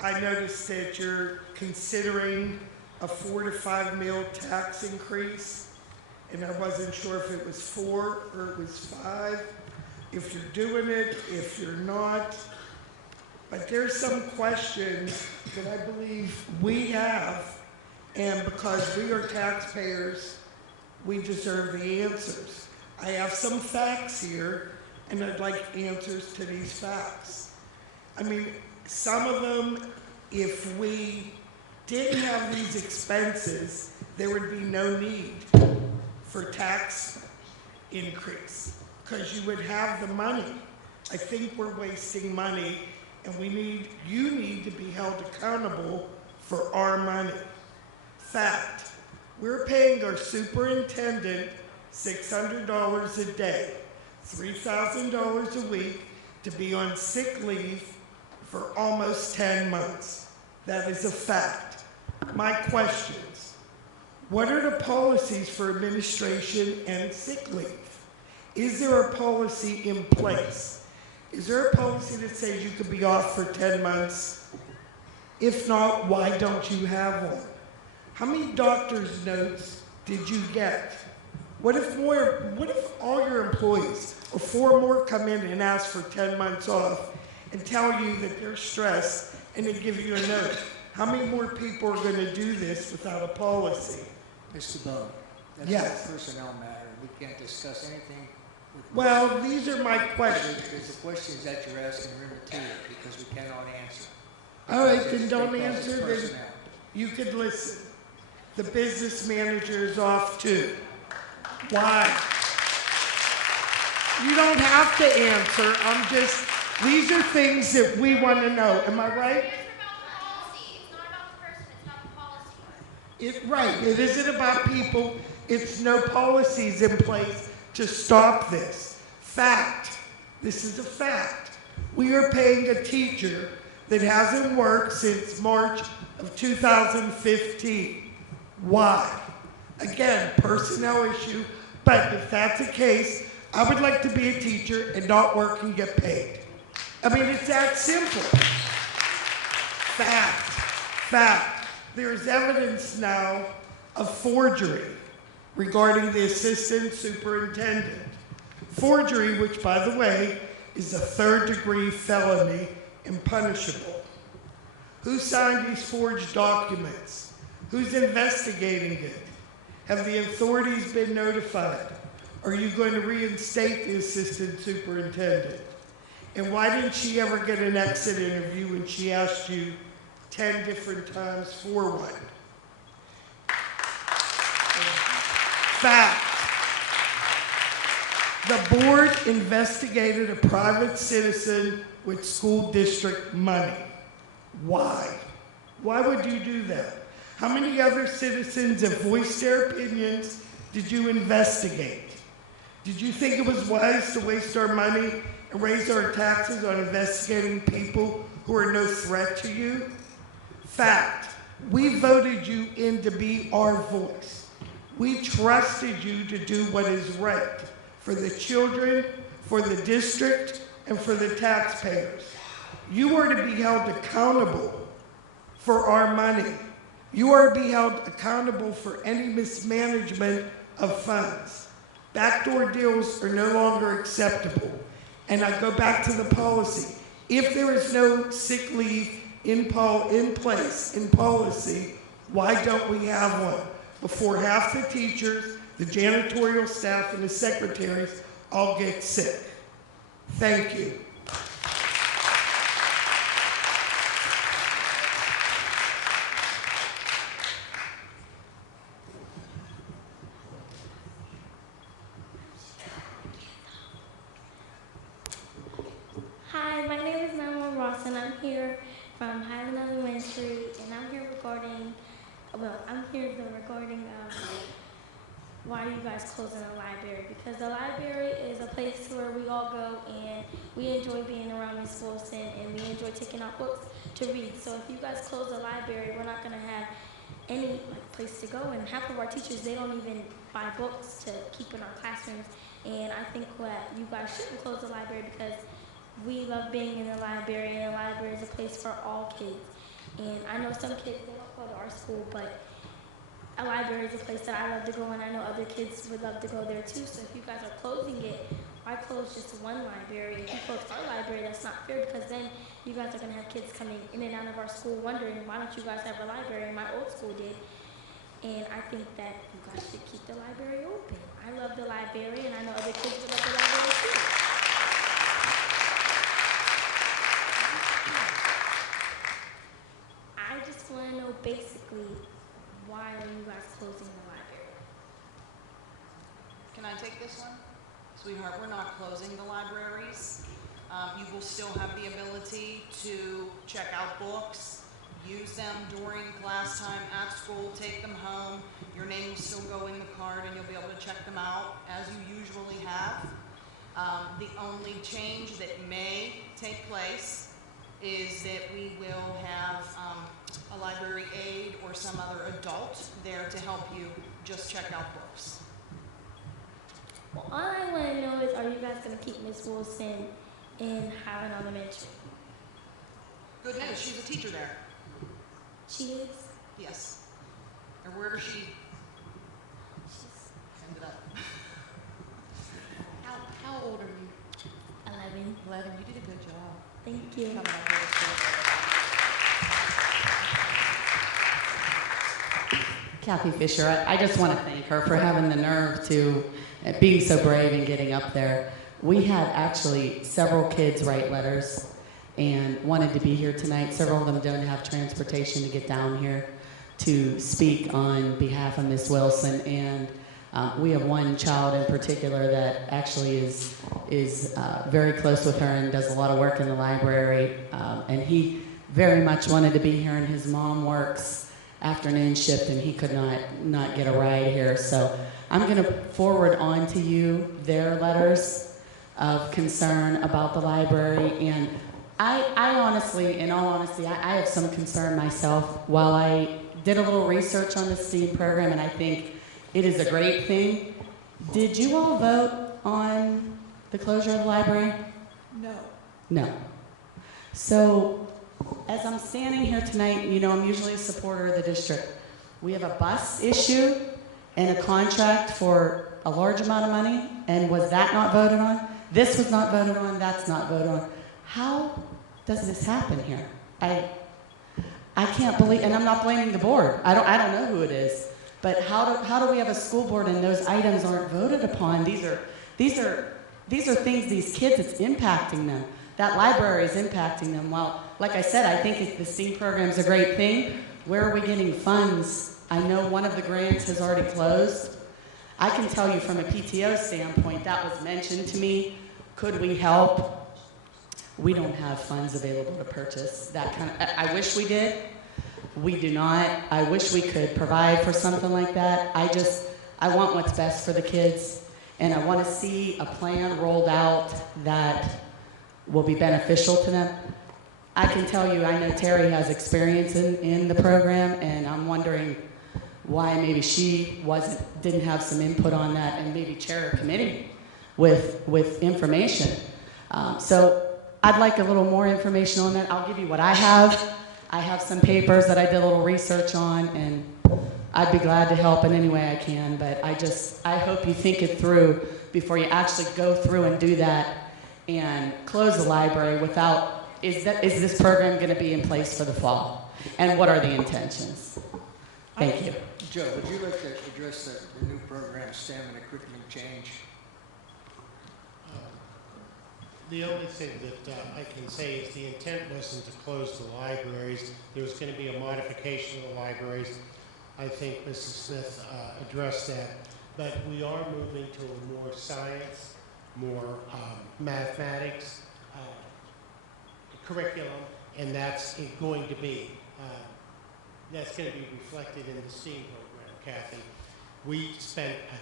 I noticed that you're considering a 4 to 5 meal tax increase. And I wasn't sure if it was 4 or it was 5. If you're doing it, if you're not. But there's some questions that I believe we have, and because we are taxpayers, we deserve the answers. I have some facts here, and I'd like answers to these facts. I mean, some of them, if we didn't have these expenses, there would be no need for tax increase, because you would have the money. I think we're wasting money, and you need to be held accountable for our money. Fact, we're paying our superintendent $600 a day, $3,000 a week to be on sick leave for almost 10 months. That is a fact. My questions: what are the policies for administration and sick leave? Is there a policy in place? Is there a policy that says you could be off for 10 months? If not, why don't you have one? How many doctor's notes did you get? What if all your employees, or 4 more, come in and ask for 10 months off and tell you that they're stressed and they give you a note? How many more people are going to do this without a policy? Mr. Bone, that's Yes. a personnel matter. We can't discuss anything with... Well, these are my questions. Because the questions that you're asking are immaterial, because we cannot answer. All right, then don't Because it's answer, then personnel. you could listen. The business manager is off too. Why? You don't have to answer. These are things that we want to know. Am I right? Right. It isn't about people. It's no policies in place to stop this. Fact. This is a fact. We are paying a teacher that hasn't worked since March of 2015. Why? Again, personnel issue, but if that's the case, I would like to be a teacher and not work and get paid. I mean, it's that simple. Fact. There's evidence now of forgery regarding the assistant superintendent. Forgery, which, by the way, is a 3rd-degree felony and punishable. Who signed these forged documents? Who's investigating it? Have the authorities been notified? are you going to reinstate the assistant superintendent? And why didn't she ever get an exit interview when she asked you 10 different times for one? Fact. The board investigated a private citizen with school district money. Why? Why would you do that? How many other citizens have voiced their opinions did you investigate? Did you think it was wise to waste our money and raise our taxes on investigating people who are no threat to you? Fact. We voted you in to be our voice. We trusted you to do what is right for the children, for the district, and for the taxpayers. You are to be held accountable for our money. You are to be held accountable for any mismanagement of funds. Backdoor deals are no longer acceptable. And I go back to the policy. If there is no sick leave in place in policy, why don't we have one? Before half the teachers, the janitorial staff, and the secretaries all get sick. Thank you. Hi, my name is Manuel Ross, and I'm here from Highland Elementary, and I'm here regarding why are you guys closing the library? Because the library is a place where we all go, and we enjoy being around Miss Wilson, and we enjoy taking out books to read. So if you guys close the library, we're not going to have any place to go, and half of our teachers, they don't even buy books to keep in our classrooms. And I think that you guys shouldn't close the library because we love being in the library, and the library is a place for all kids. And I know some kids, they don't go to our school, but a library is a place that I love to go, and I know other kids would love to go there too. So if you guys are closing it, why close just one library? If you close our library, that's not fair, because then you guys are going to have kids coming in and out of our school wondering, why don't you guys have a library? My old school did. And I think that you guys should keep the library open. I love the library, and I know other kids would love the library too. I just want to know basically, why are you guys closing the library? Can I take this one? Sweetheart, we're not closing the libraries. You will still have the ability to check out books, use them during class time at school, take them home. Your name will still go in the card, and you'll be able to check them out as you usually have. The only change that may take place is that we will have a library aide or some other adult there to help you just check out books. Well, all I want to know is, are you guys going to keep Miss Wilson in Highland Elementary? Good news, she's a teacher there. She is? Yes. Or where does she ended up? How old are you? 11. 11. You did a good job. Thank you. Coming out here to school. Kathy Fisher, I just want to thank her for having the nerve to being so brave and getting up there. We had actually several kids write letters and wanted to be here tonight. Several of them don't have transportation to get down here to speak on behalf of Miss Wilson. And we have one child in particular that actually is very close with her and does a lot of work in the library. And he very much wanted to be here, and his mom works afternoon shift, and he could not get a ride here. So I'm going to forward on to you their letters of concern about the library. And I honestly, in all honesty, I have some concern myself. While I did a little research on the STEAM program, and I think it is a great thing, did you all vote on the closure of the library? No. No. So as I'm standing here tonight, you know, I'm usually a supporter of the district. We have a bus issue and a contract for a large amount of money, and was that not voted on? This was not voted on, that's not voted on. How does this happen here? I can't believe, and I'm not blaming the board. I don't know who it is, But how do we have a school board and those items aren't voted upon? These are things, these kids, it's impacting them. That library is impacting them. Well, like I said, I think the STEAM program is a great thing. Where are we getting funds? I know one of the grants has already closed. I can tell you from a PTO standpoint, that was mentioned to me. Could we help? We don't have funds available to purchase that kind of, I wish we did. We do not. I wish we could provide for something like that. I want what's best for the kids, and I want to see a plan rolled out that will be beneficial to them. I can tell you, I know Terry has experience in the program, and I'm wondering why maybe she didn't have some input on that, and maybe chair a committee with information. So I'd like a little more information on that. I'll give you what I have. I have some papers that I did a little research on, and I'd be glad to help in any way I can, but I hope you think it through before you actually go through and do that and close the library without, is this program going to be in place for the fall? And what are the intentions? Thank you. Joe, would you like to address the new program, STEM, and the curriculum change? The only thing that I can say is the intent wasn't to close the libraries. There was going to be a modification of the libraries. I think Mrs. Smith addressed that. But we are moving to a more science, more mathematics curriculum, and that's going to be reflected in the STEAM program, Kathy. We spent a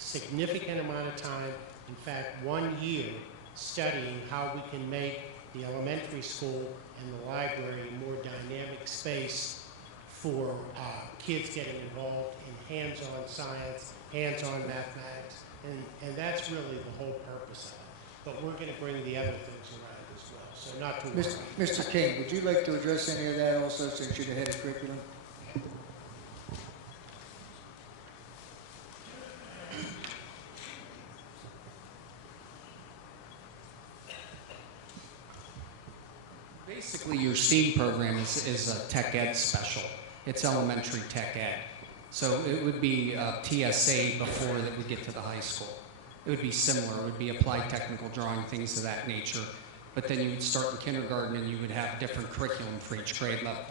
significant amount of time, in fact, 1 year, studying how we can make the elementary school and the library a more dynamic space for kids getting involved in hands-on science, hands-on mathematics, and that's really the whole purpose of it. But we're going to bring the other things around as well, so not to worry. Mr. King, would you like to address any of that also, since you're the head of curriculum? Basically, your STEAM program is a tech ed special. It's elementary tech ed. So it would be TSA before that we get to the high school. It would be similar. It would be applied technical drawing, things of that nature. But then you would start in kindergarten and you would have different curriculum for each grade level.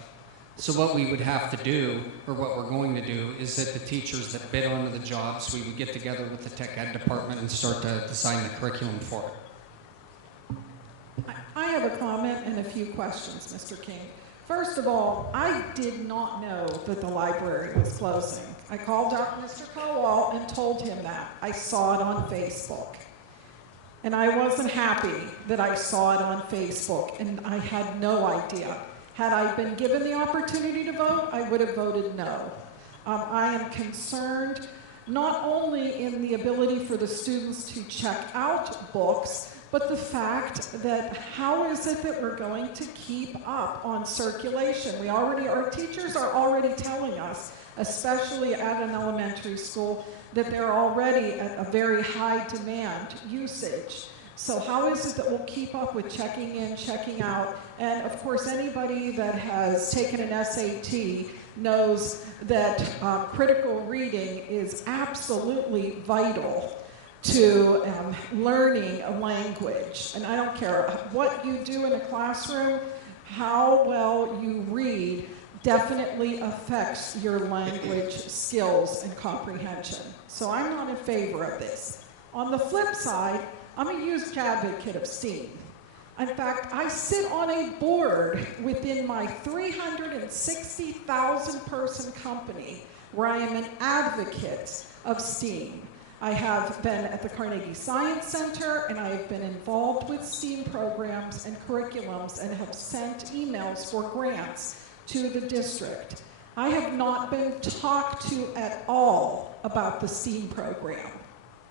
So what we would have to do, or what we're going to do, is that the teachers that bid onto the jobs, we would get together with the tech ed department and start to design the curriculum for it. I have a comment and a few questions, Mr. King. First of all, I did not know that the library was closing. I called up Mr. Kowal and told him that. I saw it on Facebook. And I wasn't happy that I saw it on Facebook, and I had no idea. Had I been given the opportunity to vote, I would have voted no. I am concerned not only in the ability for the students to check out books, but the fact that how is it that we're going to keep up on circulation? Our teachers are already telling us, especially at an elementary school, that they're already at a very high demand usage. So how is it that we'll keep up with checking in, checking out? And of course, anybody that has taken an SAT knows that critical reading is absolutely vital to learning a language. And I don't care what you do in a classroom, how well you read definitely affects your language skills and comprehension. So I'm not in favor of this. On the flip side, I'm a huge advocate of STEAM. In fact, I sit on a board within my 360,000 person company where I am an advocate of STEAM. I have been at the Carnegie Science Center, and I have been involved with STEAM programs and curriculums and have sent emails for grants to the district. I have not been talked to at all about the STEAM program.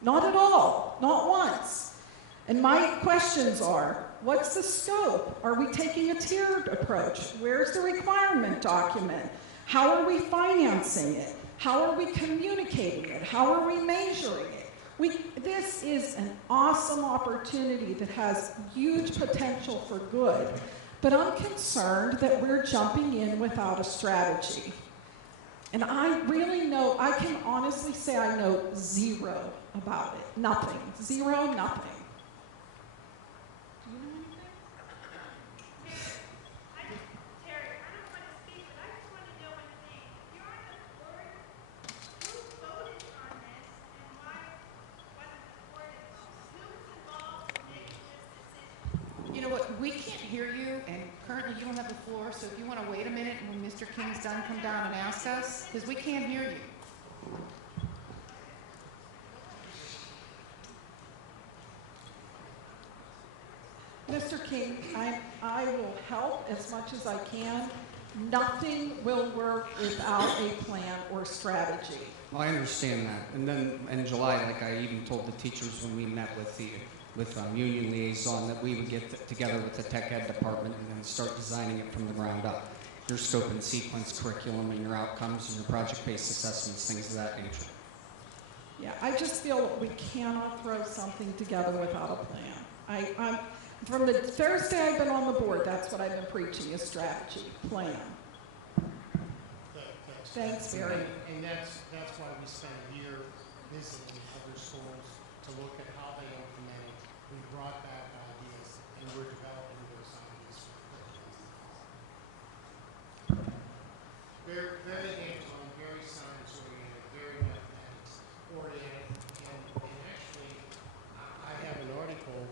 Not at all, not once. And my questions are, what's the scope? Are we taking a tiered approach? Where's the requirement document? How are we financing it? How are we communicating it? How are we measuring it? This is an awesome opportunity that has huge potential for good, but I'm concerned that we're jumping in without a strategy. And I really know, I can honestly say I know zero about it. Nothing. Zero, nothing. Do you know anything? Terry, I don't want to speak, but I just want to know one thing. If you're on the board, who voted on this and why wasn't the board involved? Who's involved in making this decision? You know what, we can't hear you, and currently you don't have the floor, so if you want to wait a minute and when Mr. King's done, come down and ask us, because we can't hear you. Mr. King, I will help as much as I can. Nothing will work without a plan or strategy. Well, I understand that. And then in July, like I even told the teachers when we met with the union liaison, that we would get together with the tech ed department and then start designing it from the ground up. Your scope and sequence curriculum and your outcomes and your project-based assessments, things of that nature. Yeah, I just feel that we cannot throw something together without a plan. From the first day I've been on the board, that's what I've been preaching, is strategy, plan. Thanks, Barry. And that's why we spent a year visiting other schools to look at how they implement it. We brought back ideas, and we're developing those ideas for curriculum. Very hands-on, very science-oriented, very mathematics-oriented, and actually, I have an article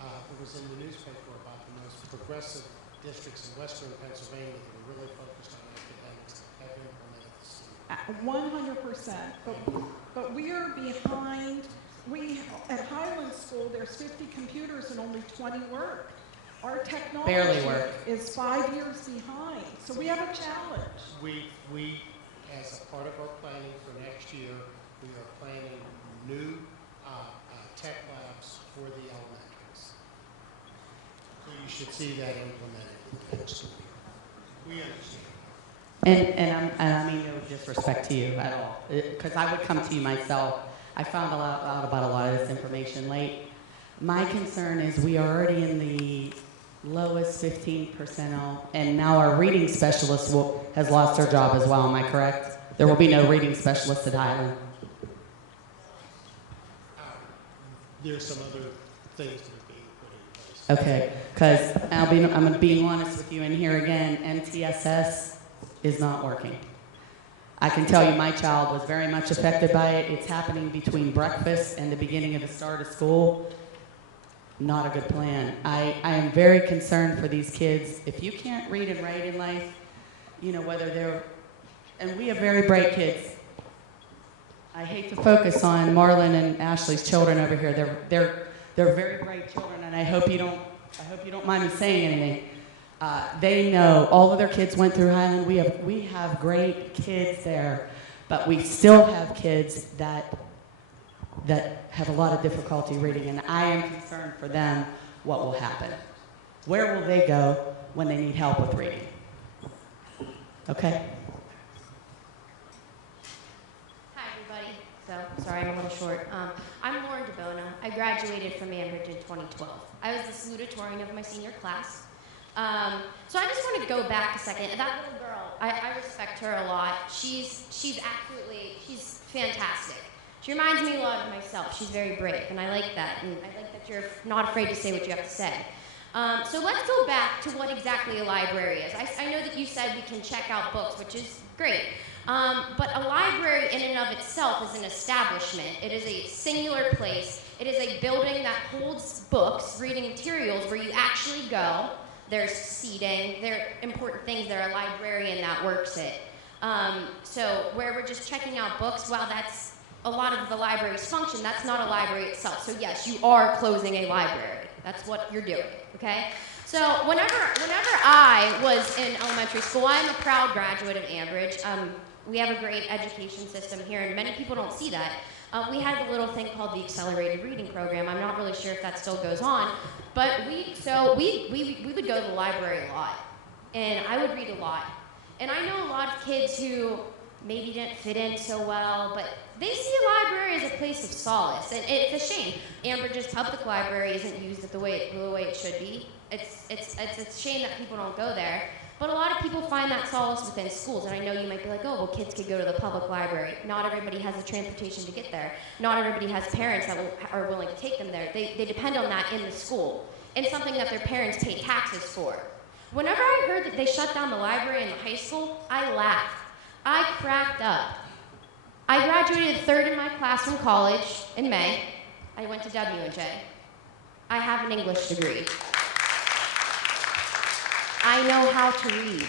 that was in the newspaper about the most progressive districts in western Pennsylvania that are really focused on academics have implemented this. 100%. But we are behind. At Highland School, there's 50 computers and only 20 work. Our technology Barely work. is 5 years behind. So we have a challenge. We, as a part of our planning for next year, we are planning new tech labs for the elementaries. So you should see that implemented next year. We understand. And I mean no disrespect to you at all, because I would come to you myself. I found out about a lot of this information late. My concern is we are already in the lowest 15 percentile, and now our reading specialist has lost her job as well. Am I correct? There will be no reading specialist at Highland. There's some other things that are being put in place. Okay, because I'm being honest with you, and here again, MTSS is not working. I can tell you my child was very much affected by it. It's happening between breakfast and the beginning of the start of school. Not a good plan. I am very concerned for these kids. If you can't read and write in life, you know, whether they're, and we have very bright kids. I hate to focus on Marlon and Ashley's children over here. They're very bright children, and I hope you don't mind me saying anything. They know all of their kids went through Highland. We have great kids there, but we still have kids that have a lot of difficulty reading, and I am concerned for them what will happen. Where will they go when they need help with reading? Okay? Hi, everybody. So, sorry, I'm a little short. I'm Lauren DeBona. I graduated from Ambridge in 2012. I was the salutatorian of my senior class. So I just want to go back a second. That little girl, I respect her a lot. She's fantastic. She reminds me a lot of myself. She's very brave, and I like that. And I like that you're not afraid to say what you have to say. So let's go back to what exactly a library is. I know that you said we can check out books, which is great. But a library in and of itself is an establishment. It is a singular place. It is a building that holds books, reading materials, where you actually go. There's seating, there are important things. There are a librarian that works it. So where we're just checking out books, well, that's a lot of the library's function. That's not a library itself. So yes, you are closing a library. That's what you're doing, okay? So whenever I was in elementary school, I'm a proud graduate of Ambridge. We have a great education system here, and many people don't see that. We had a little thing called the Accelerated Reading Program. I'm not really sure if that still goes on, but we would go to the library a lot, and I would read a lot. And I know a lot of kids who maybe didn't fit in so well, but they see a library as a place of solace, and it's a shame. Ambridge's public library isn't used the way it should be. It's a shame that people don't go there. But a lot of people find that solace within schools, and I know you might be like, oh, well, kids could go to the public library. Not everybody has the transportation to get there. Not everybody has parents that are willing to take them there. They depend on that in the school, and something that their parents pay taxes for. Whenever I heard that they shut down the library in the high school, I laughed. I cracked up. I graduated third in my class from college in May. I went to W&J. I have an English degree. I know how to read.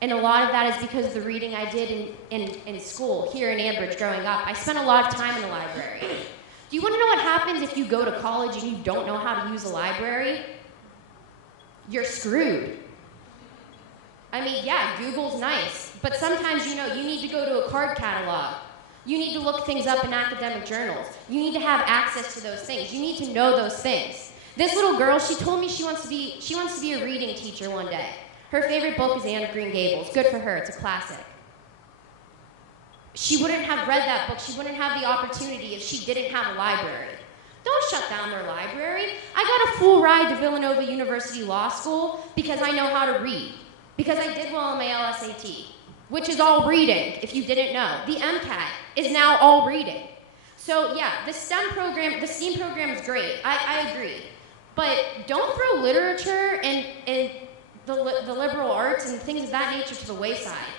And a lot of that is because of the reading I did in school, here in Ambridge growing up. I spent a lot of time in the library. Do you want to know what happens if you go to college and you don't know how to use a library? You're screwed. I mean, yeah, Google's nice, but sometimes, you need to go to a card catalog. You need to look things up in academic journals. You need to have access to those things. You need to know those things. This little girl, she told me she wants to be a reading teacher one day. Her favorite book is Anne of Green Gables. Good for her, it's a classic. She wouldn't have read that book. She wouldn't have the opportunity if she didn't have a library. Don't shut down their library. I got a full ride to Villanova University Law School because I know how to read. Because I did well on my LSAT, which is all reading, if you didn't know. The MCAT is now all reading. So yeah, the STEM program, the STEAM program is great. I agree. But don't throw literature and the liberal arts and things of that nature to the wayside.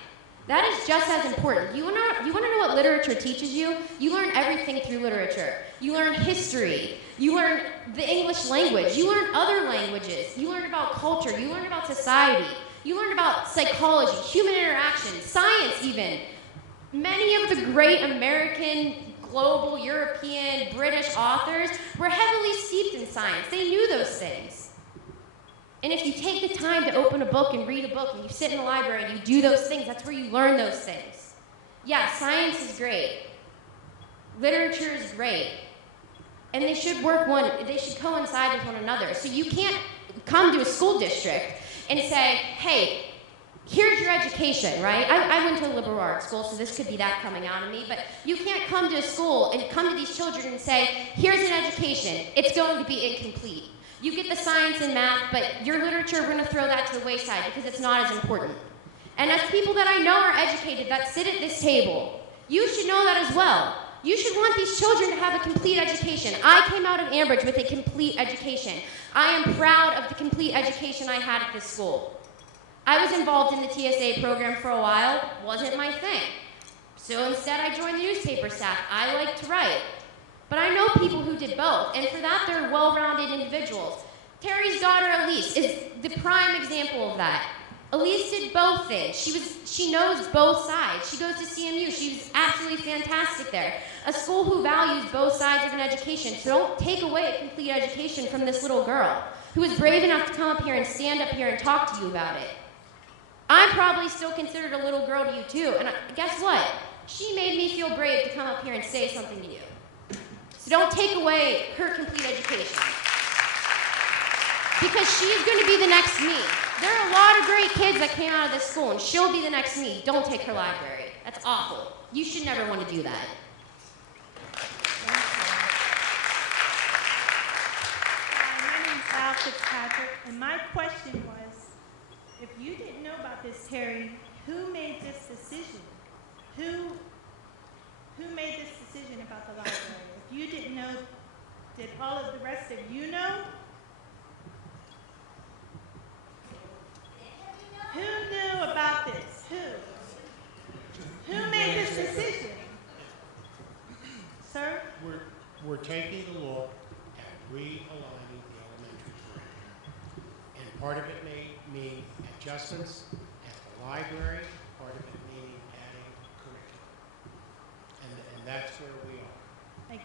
That is just as important. You wanna know what literature teaches you? You learn everything through literature. You learn history. You learn the English language. You learn other languages. You learn about culture. You learn about society. You learn about psychology, human interaction, science even. Many of the great American, global, European, British authors were heavily steeped in science. They knew those things. And if you take the time to open a book and read a book and you sit in the library and you do those things, that's where you learn those things. Yeah, science is great. Literature is great. And they should they should coincide with one another. So you can't come to a school district and say, hey, here's your education, right? I went to a liberal arts school, so this could be that coming out of me, but you can't come to a school and come to these children and say, here's an education. It's going to be incomplete. You get the science and math, but your literature, we're going to throw that to the wayside because it's not as important. And as people that I know are educated that sit at this table, you should know that as well. You should want these children to have a complete education. I came out of Ambridge with a complete education. I am proud of the complete education I had at this school. I was involved in the TSA program for a while, wasn't my thing. So instead I joined the newspaper staff. I like to write. But I know people who did both, and for that they're well-rounded individuals. Terry's daughter Elise is the prime example of that. Elise did both things. She knows both sides. She goes to CMU. She's absolutely fantastic there. A school who values both sides of an education. So don't take away a complete education from this little girl who was brave enough to come up here and stand up here and talk to you about it. I'm probably still considered a little girl to you too, and guess what? She made me feel brave to come up here and say something to you. So don't take away her complete education. Because she is going to be the next me. There are a lot of great kids that came out of this school, and she'll be the next me. Don't take her library. That's awful. You should never want to do that. My name is Al Fitzpatrick, and my question was, if you didn't know about this, Terry, who made this decision? Who made this decision about the library? If you didn't know, did all of the rest of you know? Who knew about this? Who made this decision? Sir? We're taking a look at realigning the elementary curriculum. And part of it may mean adjustments at the library, part of it meaning adding curriculum. And that's where we are.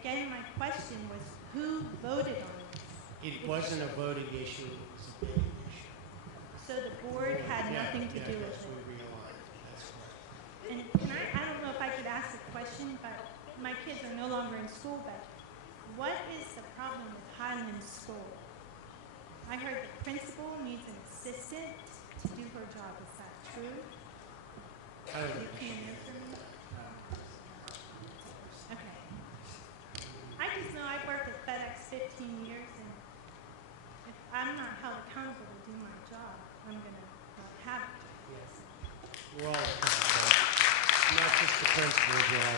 Again, my question was, who voted on this? It wasn't a voting issue, it was a bidding issue. So the board had nothing to do with Yes, it? we realigned, that's correct. And I don't know if I could ask a question, but my kids are no longer in school, but what is the problem with Highland School? I heard the principal needs an assistant to do her job. Is that true? You can't answer me? Okay. I just know I've worked at FedEx 15 years, and if I'm not held accountable to do my job, I'm going to have Assistant Principal Joel.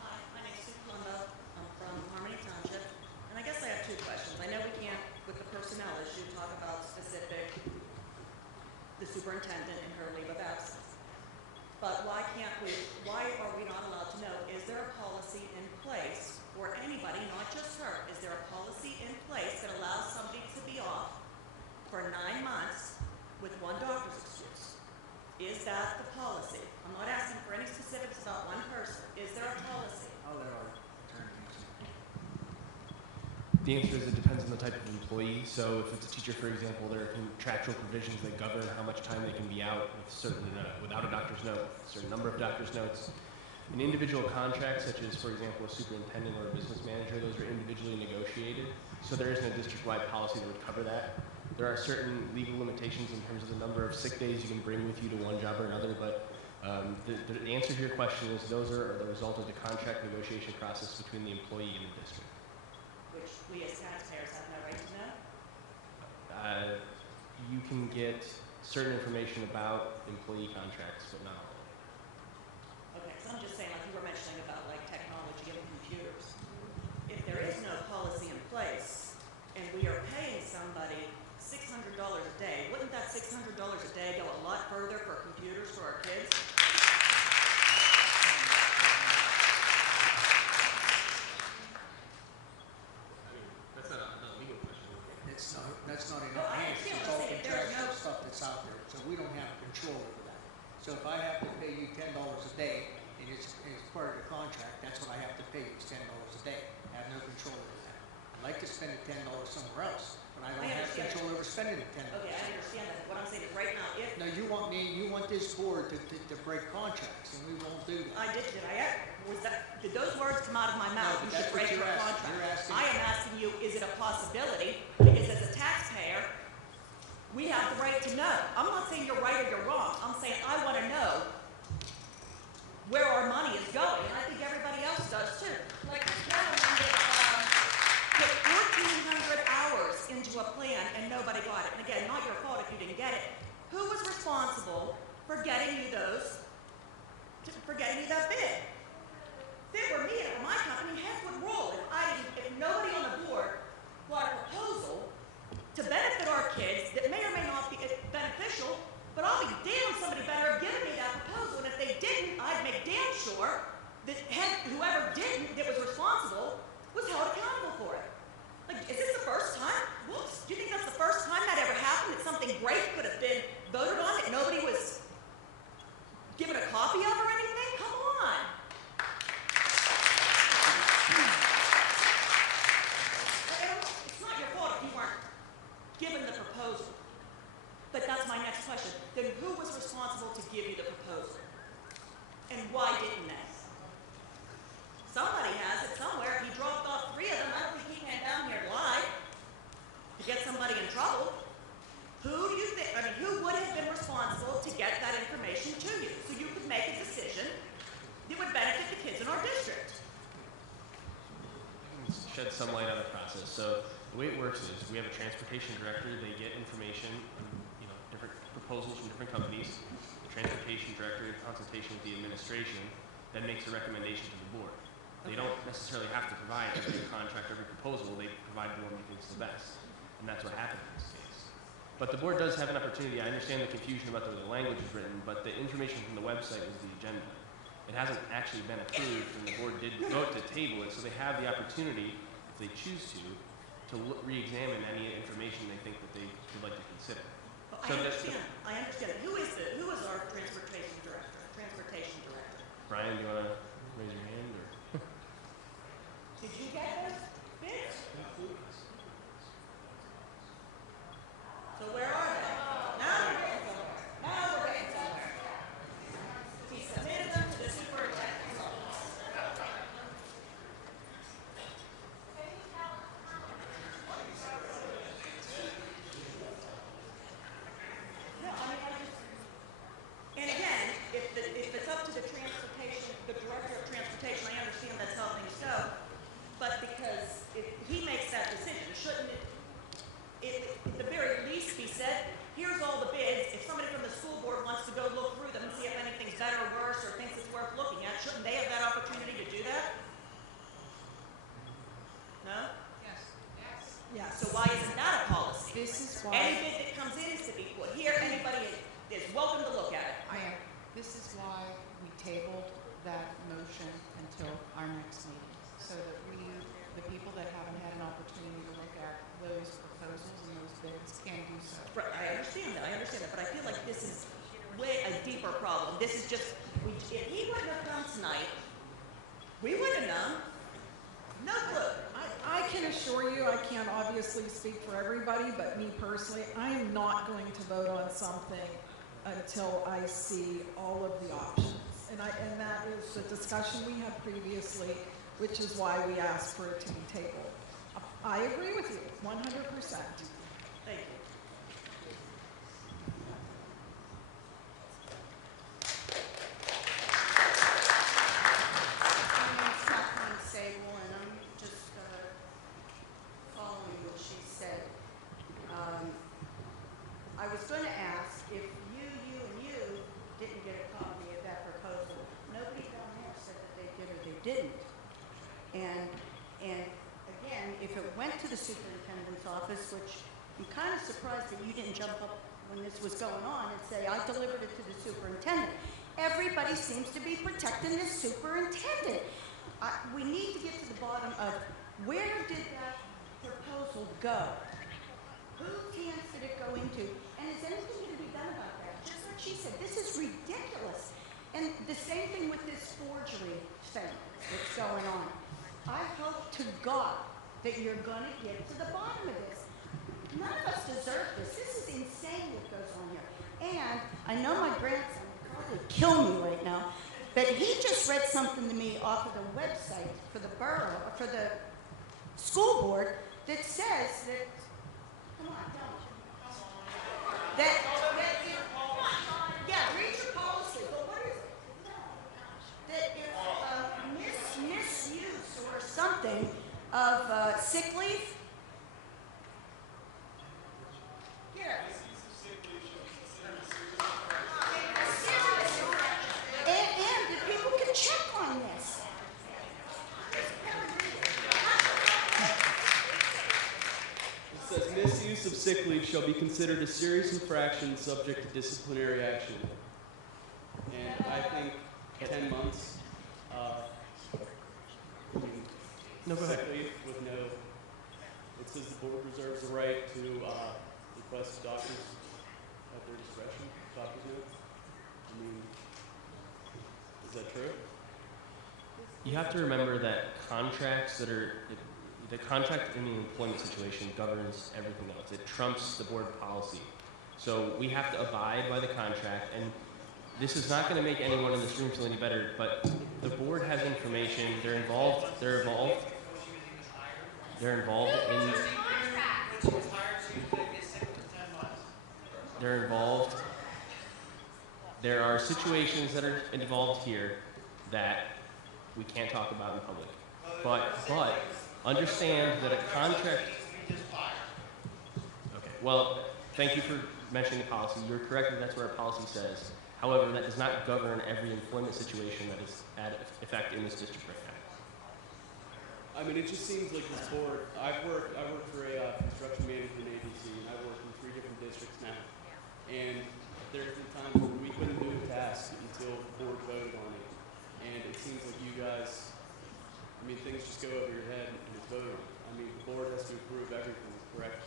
Hi, my name's Sue Colombo. I'm from Harmony Township, and I guess I have two questions. I know we can't, with the personnel issue, talk about specific, the superintendent and her leave of absence. But why are we not allowed to know, is there a policy in place for anybody, not just her, is there a policy in place that allows somebody to be off for 9 months with one doctor's excuse? Is that the policy? I'm not asking for any specifics about one person. Is there a policy? I'll let our attorney answer. The answer is it depends on the type of employee. So if it's a teacher, for example, there are contractual provisions that govern how much time they can be out with without a doctor's note, a certain number of doctor's notes. An individual contract, such as, for example, a superintendent or a business manager, those are individually negotiated. So there isn't a district-wide policy that would cover that. There are certain legal limitations in terms of the number of sick days you can bring with you to one job or another, but the answer to your question is those are the result of the contract negotiation process between the employee and the district. Which we as taxpayers have no right to know? You can get certain information about employee contracts, but not all. Okay, so I'm just saying, like you were mentioning about like technology and computers. If there is no policy in place and we are paying somebody $600 a day, wouldn't that $600 a day go a lot further for computers for our kids? That's not a legal question. That's not in No, our I hands. understand. It's I'm all saying if there's contractual no- stuff that's out there, so we don't have control over that. So if I have to pay you $10 a day, and it's part of the contract, that's what I have to pay you, it's $10 a day. I have no control over that. I'd like to spend the $10 somewhere else, but I don't have understand. control over spending the $10. Okay, I understand that. What I'm saying is right now, if No, you want this board to break contracts, and we won't do that. did those words come out of my mouth? No, You but should that's what break you're your asking. contract. You're asking- I am asking you, is it a possibility? Because as a taxpayer, we have the right to know. I'm not saying you're right or you're wrong. I'm saying I want to know where our money is going, and I think everybody else does too. Like this gentleman that put 1,400 hours into a plan and nobody got it. And again, not your fault if you didn't get it. Who was responsible for getting you that bid? If it were me or my company, heads would roll. If nobody on the board brought a proposal to benefit our kids that may or may not be beneficial, but I'll be damned somebody better have given me that proposal. And if they didn't, I'd make damn sure that whoever didn't, that was responsible, was held accountable for it. Like, is this the first time? Whoops, do you think that's the first time that ever happened? That something great could have been voted on that nobody was given a copy of or anything? Come on. It's not your fault if you weren't given the proposal. But that's my next question. Then who was responsible to give you the proposal? And why didn't they? Somebody has it somewhere. He dropped off 3 of them. I don't think he came down here to lie to get somebody in trouble. Who do you think, who would have been responsible to get that information to you so you could make a decision that would benefit the kids in our district? Shed some light on the process. So the way it works is we have a transportation director. They get information, different proposals from different companies. The transportation director, in consultation with the administration, then makes a recommendation to the board. They don't necessarily have to provide every contract, every proposal. They provide the one that thinks the best, and that's what happened in this case. But the board does have an opportunity. I understand the confusion about the way the language is written, but the information from the website was the agenda. It hasn't actually been approved, and the board did vote to table it, so they have the opportunity, if they choose to re-examine any information they think that they would like to consider. Well, So I understand. Who is our transportation director? Brian, do you want to raise your hand? Or? Did you get those bids? So where are they? Now we're getting somewhere. He submitted them to the superintendent's office. No, tabled that motion until our next meeting, so that we, the people that haven't had an opportunity to look at those proposals and those bids can do so. Right, I understand that, but I feel like this is way a deeper problem. This is just, if he wouldn't have come tonight, we would have known. No clue. I can assure you, I can't obviously speak for everybody, but me personally, I'm not going to vote on something until I see all of the options. And that is the discussion we had previously, which is why we asked for it to be tabled. I agree with you, 100%. Thank you. And I'm just following what she said. I was going to ask if you didn't get a copy of that proposal. Nobody down there said that they did or they didn't. And again, if it went to the superintendent's office, which I'm kind of surprised that you didn't jump up when this was going on and say, I delivered it to the superintendent. Everybody seems to be protecting the superintendent. We need to get to the bottom of where did that proposal go? Whose hands did it go into? And is anything going to be done about that? Just like she said, this is ridiculous. And the same thing with this forgery thing that's going on. I hope to God that you're going to get to the bottom of this. None of us deserve this. This is insane what goes on here. And I know my grandson will probably kill me right now, but he just read something to me off of the website for the borough, for the school board, that says that, come on, don't. Yeah, read your policy, but what is it? That if misuse or something of sick leave, and that people can check on this. It says misuse of sick leave shall be considered a serious infraction subject to disciplinary action. And I think 10 months, No, go ahead. sick leave with no, it says the board reserves the right to request doctors at their discretion, doctor's note. I mean, is that true? You have to remember that contracts that are, the contract in the employment situation governs everything else. It trumps the board policy. So we have to abide by the contract, and this is not going to make anyone in this room feel any better, but the board has information, they're involved there are situations that are involved here that we can't talk about in public. But understand that a contract. Okay. Well, thank you for mentioning the policy. You're correct that that's what our policy says. However, that does not govern every employment situation that is at effect in this district right now. I mean, it just seems like this board, I work for a construction management agency, and I've worked in 3 different districts now. And there's been times where we couldn't do a task until the board voted on it. And it seems like you guys, I mean, things just go over your head and it's voted on. I mean, the board has to approve everything, correct?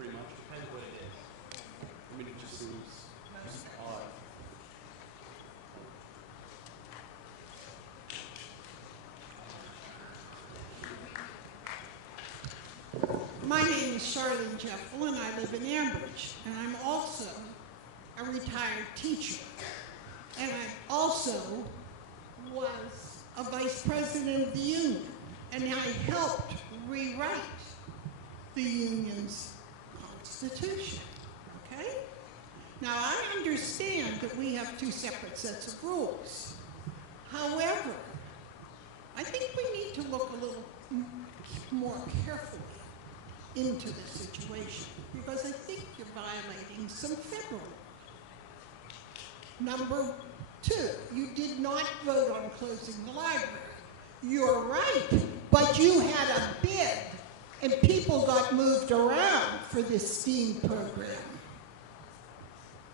Pretty much. Depends what it is. I mean, it just seems odd. My name is Charlene Jeffel, and I live in Ambridge, and I'm also a retired teacher. And I also was a vice president of the union, and I helped rewrite the union's constitution, okay? Now, I understand that we have 2 separate sets of rules. However, I think we need to look a little more carefully into the situation, because I think you're violating some federal law. Number 2, you did not vote on closing the library. You're right, but you had a bid, and people got moved around for this STEAM program.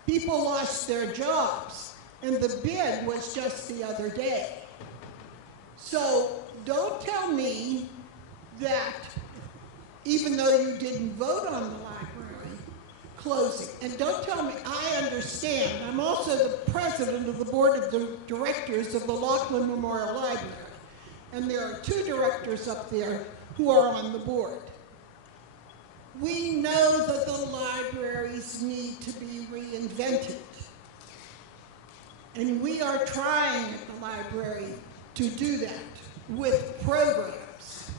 People lost their jobs, and the bid was just the other day. So don't tell me that even though you didn't vote on the library closing, and don't tell me, I understand, I'm also the president of the board of directors of the Laughlin Memorial Library, and there are 2 directors up there who are on the board. We know that the libraries need to be reinvented, and we are trying at the library to do that with programs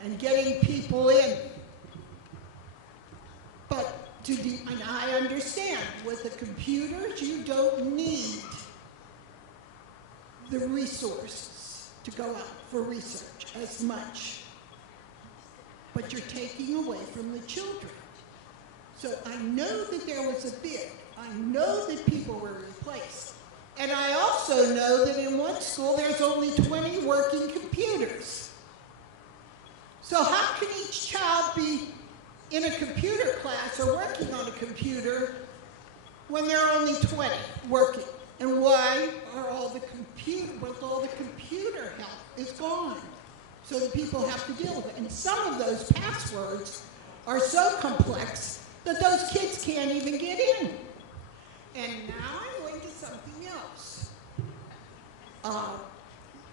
and getting people in. But and I understand, with the computers, you don't need the resources to go out for research as much. But you're taking away from the children. So I know that there was a bid. I know that people were replaced. And I also know that in one school there's only 20 working computers. So how can each child be in a computer class or working on a computer when there are only 20 working? And why are all the computer help is gone? So the people have to deal with it. And some of those passwords are so complex that those kids can't even get in. And now I'm going to something else.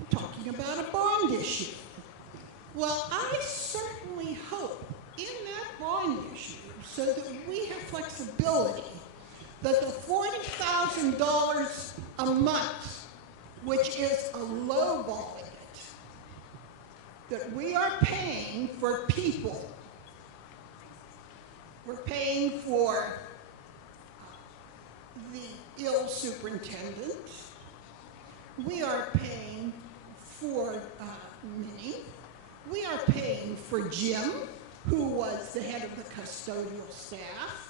Talking about a bond issue. Well, I certainly hope in that bond issue, so that we have flexibility, that the $40,000 a month, which is a low ball, that we are paying for people. We're paying for the ill superintendent. We are paying for Minnie. We are paying for Jim, who was the head of the custodial staff.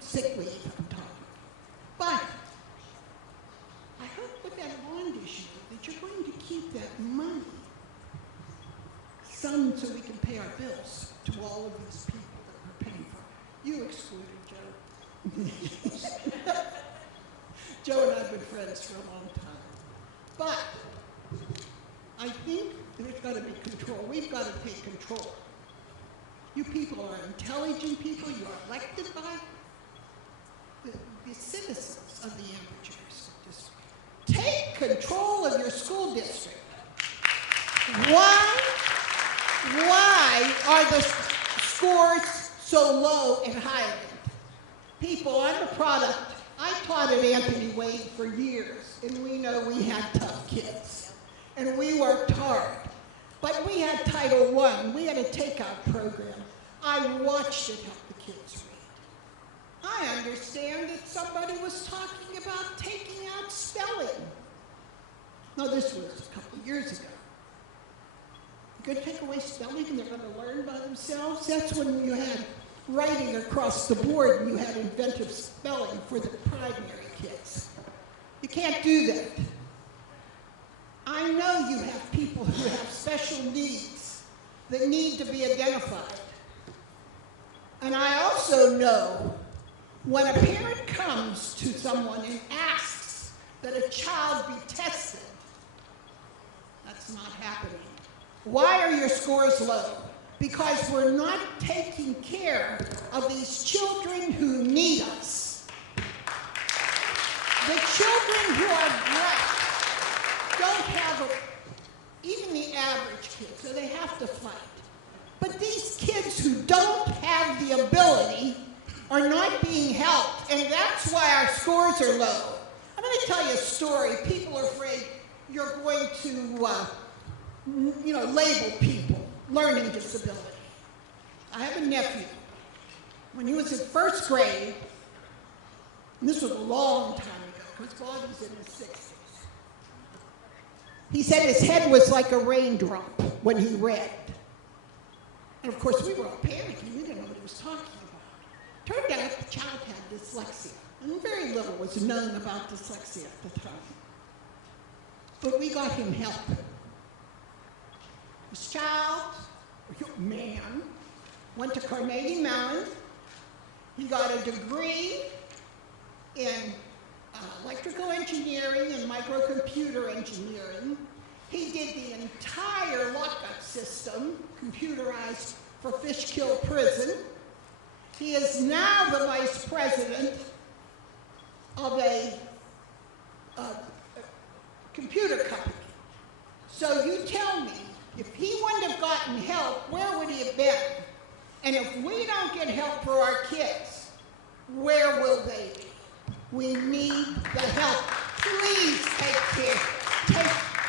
Sick leave, I'm talking. But I hope with that bond issue that you're going to keep that money, some so we can pay our bills to all of these people that we're paying for. You excluded, Joe. Joe and I have been friends for a long time. But I think there's got to be control. We've got to take control. You people are intelligent people. You are elected by the citizens of the Ambridge district. Take control of your school district. Why are the scores so low in Highland? People, I'm a product. I taught at Anthony Wade for years, and we know we had tough kids. And we worked hard. But we had Title I. We had a takeout program. I watched it help the kids read. I understand that somebody was talking about taking out spelling. No, this was a couple of years ago. You're going to take away spelling and they're going to learn by themselves? That's when you had writing across the board and you had inventive spelling for the primary kids. You can't do that. I know you have people who have special needs that need to be identified. And I also know when a parent comes to someone and asks that a child be tested, that's not happening. Why are your scores low? Because we're not taking care of these children who need us. The children who are blessed don't have even the average kid, so they have to fight. But these kids who don't have the ability are not being helped, and that's why our scores are low. I'm going to tell you a story. People are afraid you're going to, label people learning disability. I have a nephew. When he was in first grade, and this was a long time ago, because Bobby's in his 60s, he said his head was like a raindrop when he read. And of course, we were all panicking. We didn't know what he was talking about. Turned out the child had dyslexia, and very little was known about dyslexia at the time. But we got him help. This child, man, went to Carnegie Mellon, He got a degree in electrical engineering and microcomputer engineering. He did the entire lockup system, computerized, for Fishkill Prison. He is now the vice president of a computer company. So you tell me, if he wouldn't have gotten help, where would he have been? And if we don't get help for our kids, where will they be? We need the help. Please take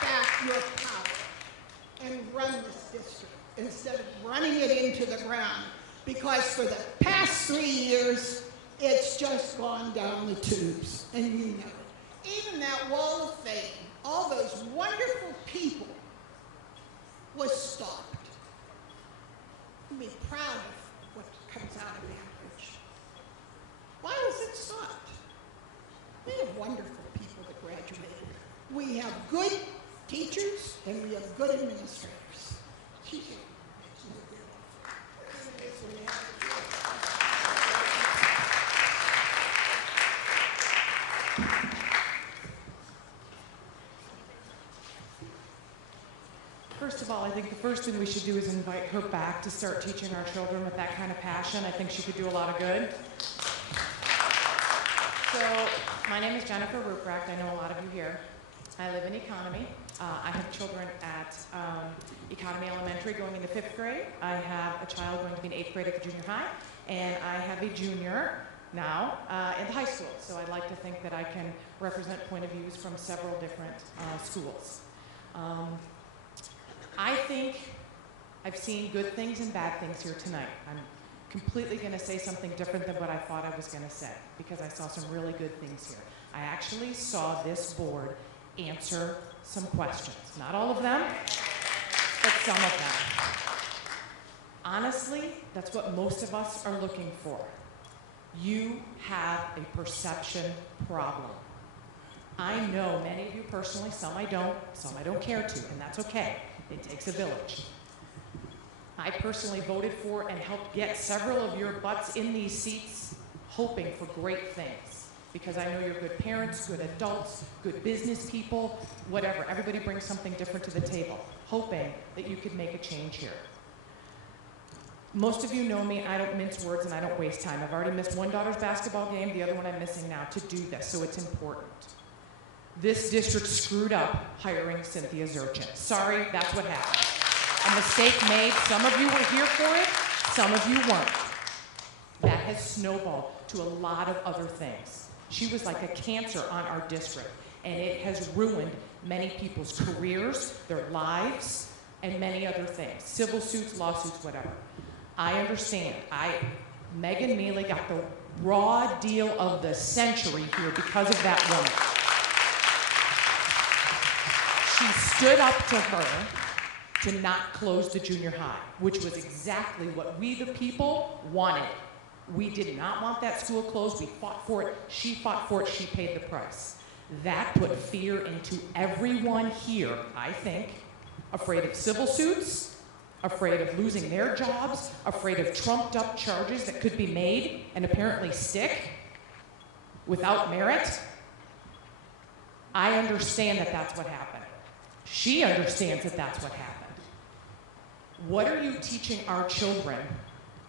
back your power and run this district instead of running it into the ground. Because for the past 3 years, it's just gone down the tubes, and you know it. Even that wall of fame, all those wonderful people, was stopped. You'd be proud of what comes out of Ambridge. Why was it stopped? We have wonderful people that graduated. We have good teachers, and we have good administrators. First of all, I think the first thing we should do is invite her back to start teaching our children with that kind of passion. I think she could do a lot of good. So, my name is Jennifer Ruprecht. I know a lot of you here. I live in Economy. I have children at Economy Elementary going into 5th grade. I have a child going to be in 8th grade at the junior high. And I have a junior now in the high school. So I'd like to think that I can represent point of views from several different schools. I think I've seen good things and bad things here tonight. I'm completely going to say something different than what I thought I was going to say, because I saw some really good things here. I actually saw this board answer some questions. Not all of them, but some of them. Honestly, that's what most of us are looking for. You have a perception problem. I know many of you personally, some I don't care to, and that's okay. It takes a village. I personally voted for and helped get several of your butts in these seats, hoping for great things. Because I know you're good parents, good adults, good business people, whatever. Everybody brings something different to the table, hoping that you could make a change here. Most of you know me, I don't mince words and I don't waste time. I've already missed one daughter's basketball game, the other one I'm missing now to do this, so it's important. This district screwed up hiring Cynthia Zurchin. Sorry, that's what happened. A mistake made. Some of you were here for it, some of you weren't. That has snowballed to a lot of other things. She was like a cancer on our district, and it has ruined many people's careers, their lives, and many other things. Civil suits, lawsuits, whatever. I understand. Megan Mealy got the raw deal of the century here because of that woman. She stood up to her to not close the junior high, which was exactly what we the people wanted. We did not want that school closed. We fought for it. She fought for it. She paid the price. That put fear into everyone here, I think, afraid of civil suits, afraid of losing their jobs, afraid of trumped up charges that could be made and apparently stick without merit. I understand that that's what happened. She understands that that's what happened. What are you teaching our children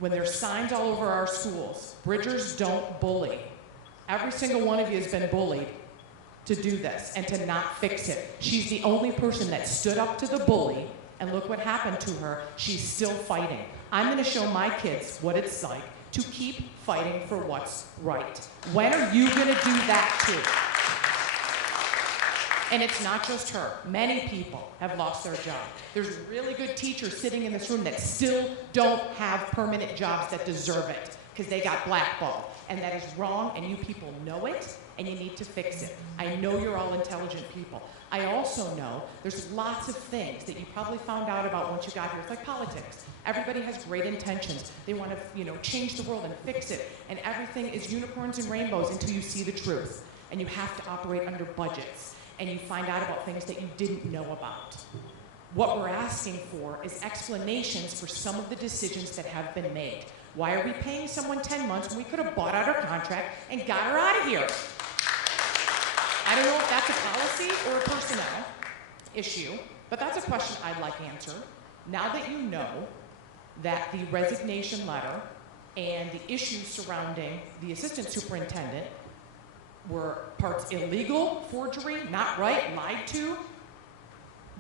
when there's signs all over our schools? Bridgers don't bully. Every single one of you has been bullied to do this and to not fix it. She's the only person that stood up to the bully, and look what happened to her. She's still fighting. I'm going to show my kids what it's like to keep fighting for what's right. When are you going to do that too? And it's not just her. Many people have lost their job. There's really good teachers sitting in this room that still don't have permanent jobs that deserve it because they got blackballed. And that is wrong, and you people know it, and you need to fix it. I know you're all intelligent people. I also know there's lots of things that you probably found out about once you got here. It's like politics. Everybody has great intentions. They want to, change the world and fix it. And everything is unicorns and rainbows until you see the truth. And you have to operate under budgets. And you find out about things that you didn't know about. What we're asking for is explanations for some of the decisions that have been made. Why are we paying someone 10 months when we could have bought out her contract and got her out of here? I don't know if that's a policy or a personnel issue, but that's a question I'd like answered. Now that you know that the resignation letter and the issues surrounding the assistant superintendent were parts illegal, forgery, not right, lied to,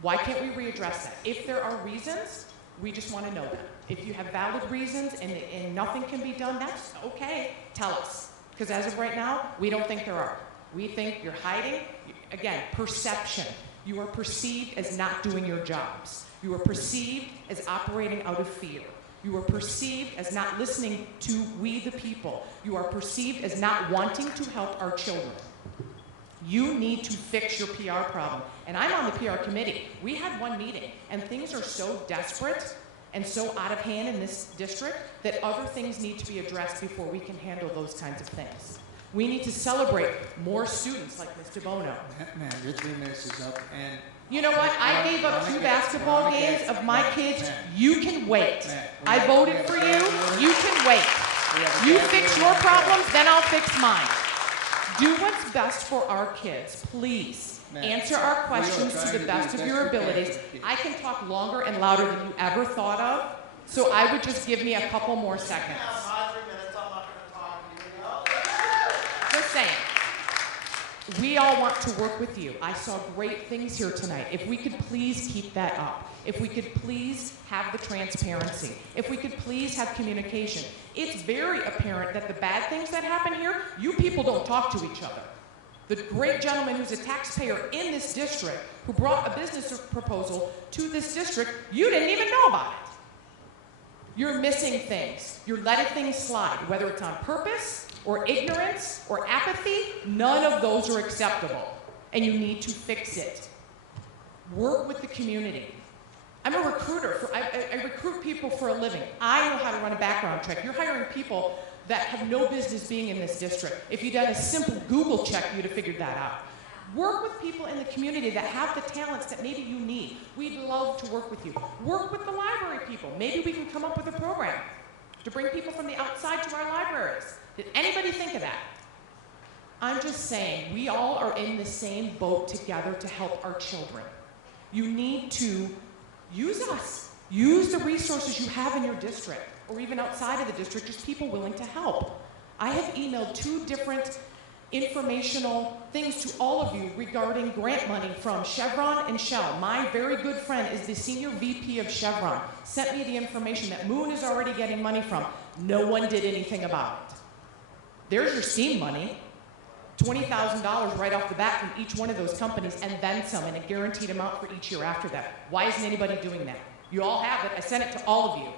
why can't we readdress that? If there are reasons, we just want to know them. If you have valid reasons and nothing can be done, that's okay. Tell us. Because as of right now, we don't think there are. We think you're hiding. Again, perception. You are perceived as not doing your jobs. You are perceived as operating out of fear. You are perceived as not listening to we the people. You are perceived as not wanting to help our children. You need to fix your PR problem. And I'm on the PR committee. We had one meeting, and things are so desperate and so out of hand in this district that other things need to be addressed before we can handle those kinds of things. We need to celebrate more students like Mr. Bono. Man, your 3 minutes is up, and You know what? I gave up 2 basketball games of my kids. You can wait. I voted for you. You can wait. You fix your problems, then I'll fix mine. Do what's best for our kids, please. Answer our questions to the best of your abilities. I can talk longer and louder than you ever thought of, so I would just give me a couple more seconds. Just saying. We all want to work with you. I saw great things here tonight. If we could please keep that up. If we could please have the transparency. If we could please have communication. It's very apparent that the bad things that happen here, you people don't talk to each other. The great gentleman who's a taxpayer in this district, who brought a business proposal to this district, you didn't even know about it. You're missing things. You're letting things slide, whether it's on purpose or ignorance or apathy. None of those are acceptable, and you need to fix it. Work with the community. I'm a recruiter. I recruit people for a living. I know how to run a background check. You're hiring people that have no business being in this district. If you'd done a simple Google check, you'd have figured that out. Work with people in the community that have the talents that maybe you need. We'd love to work with you. Work with the library people. Maybe we can come up with a program to bring people from the outside to our libraries. Did anybody think of that? I'm just saying, we all are in the same boat together to help our children. You need to use us. Use the resources you have in your district, or even outside of the district, just people willing to help. I have emailed 2 different informational things to all of you regarding grant money from Chevron and Shell. My very good friend is the senior VP of Chevron. Sent me the information that Moon is already getting money from. No one did anything about it. There's your steam money. $20,000 right off the bat from each one of those companies, and then some, and a guaranteed amount for each year after that. Why isn't anybody doing that? You all have it. I sent it to all of you.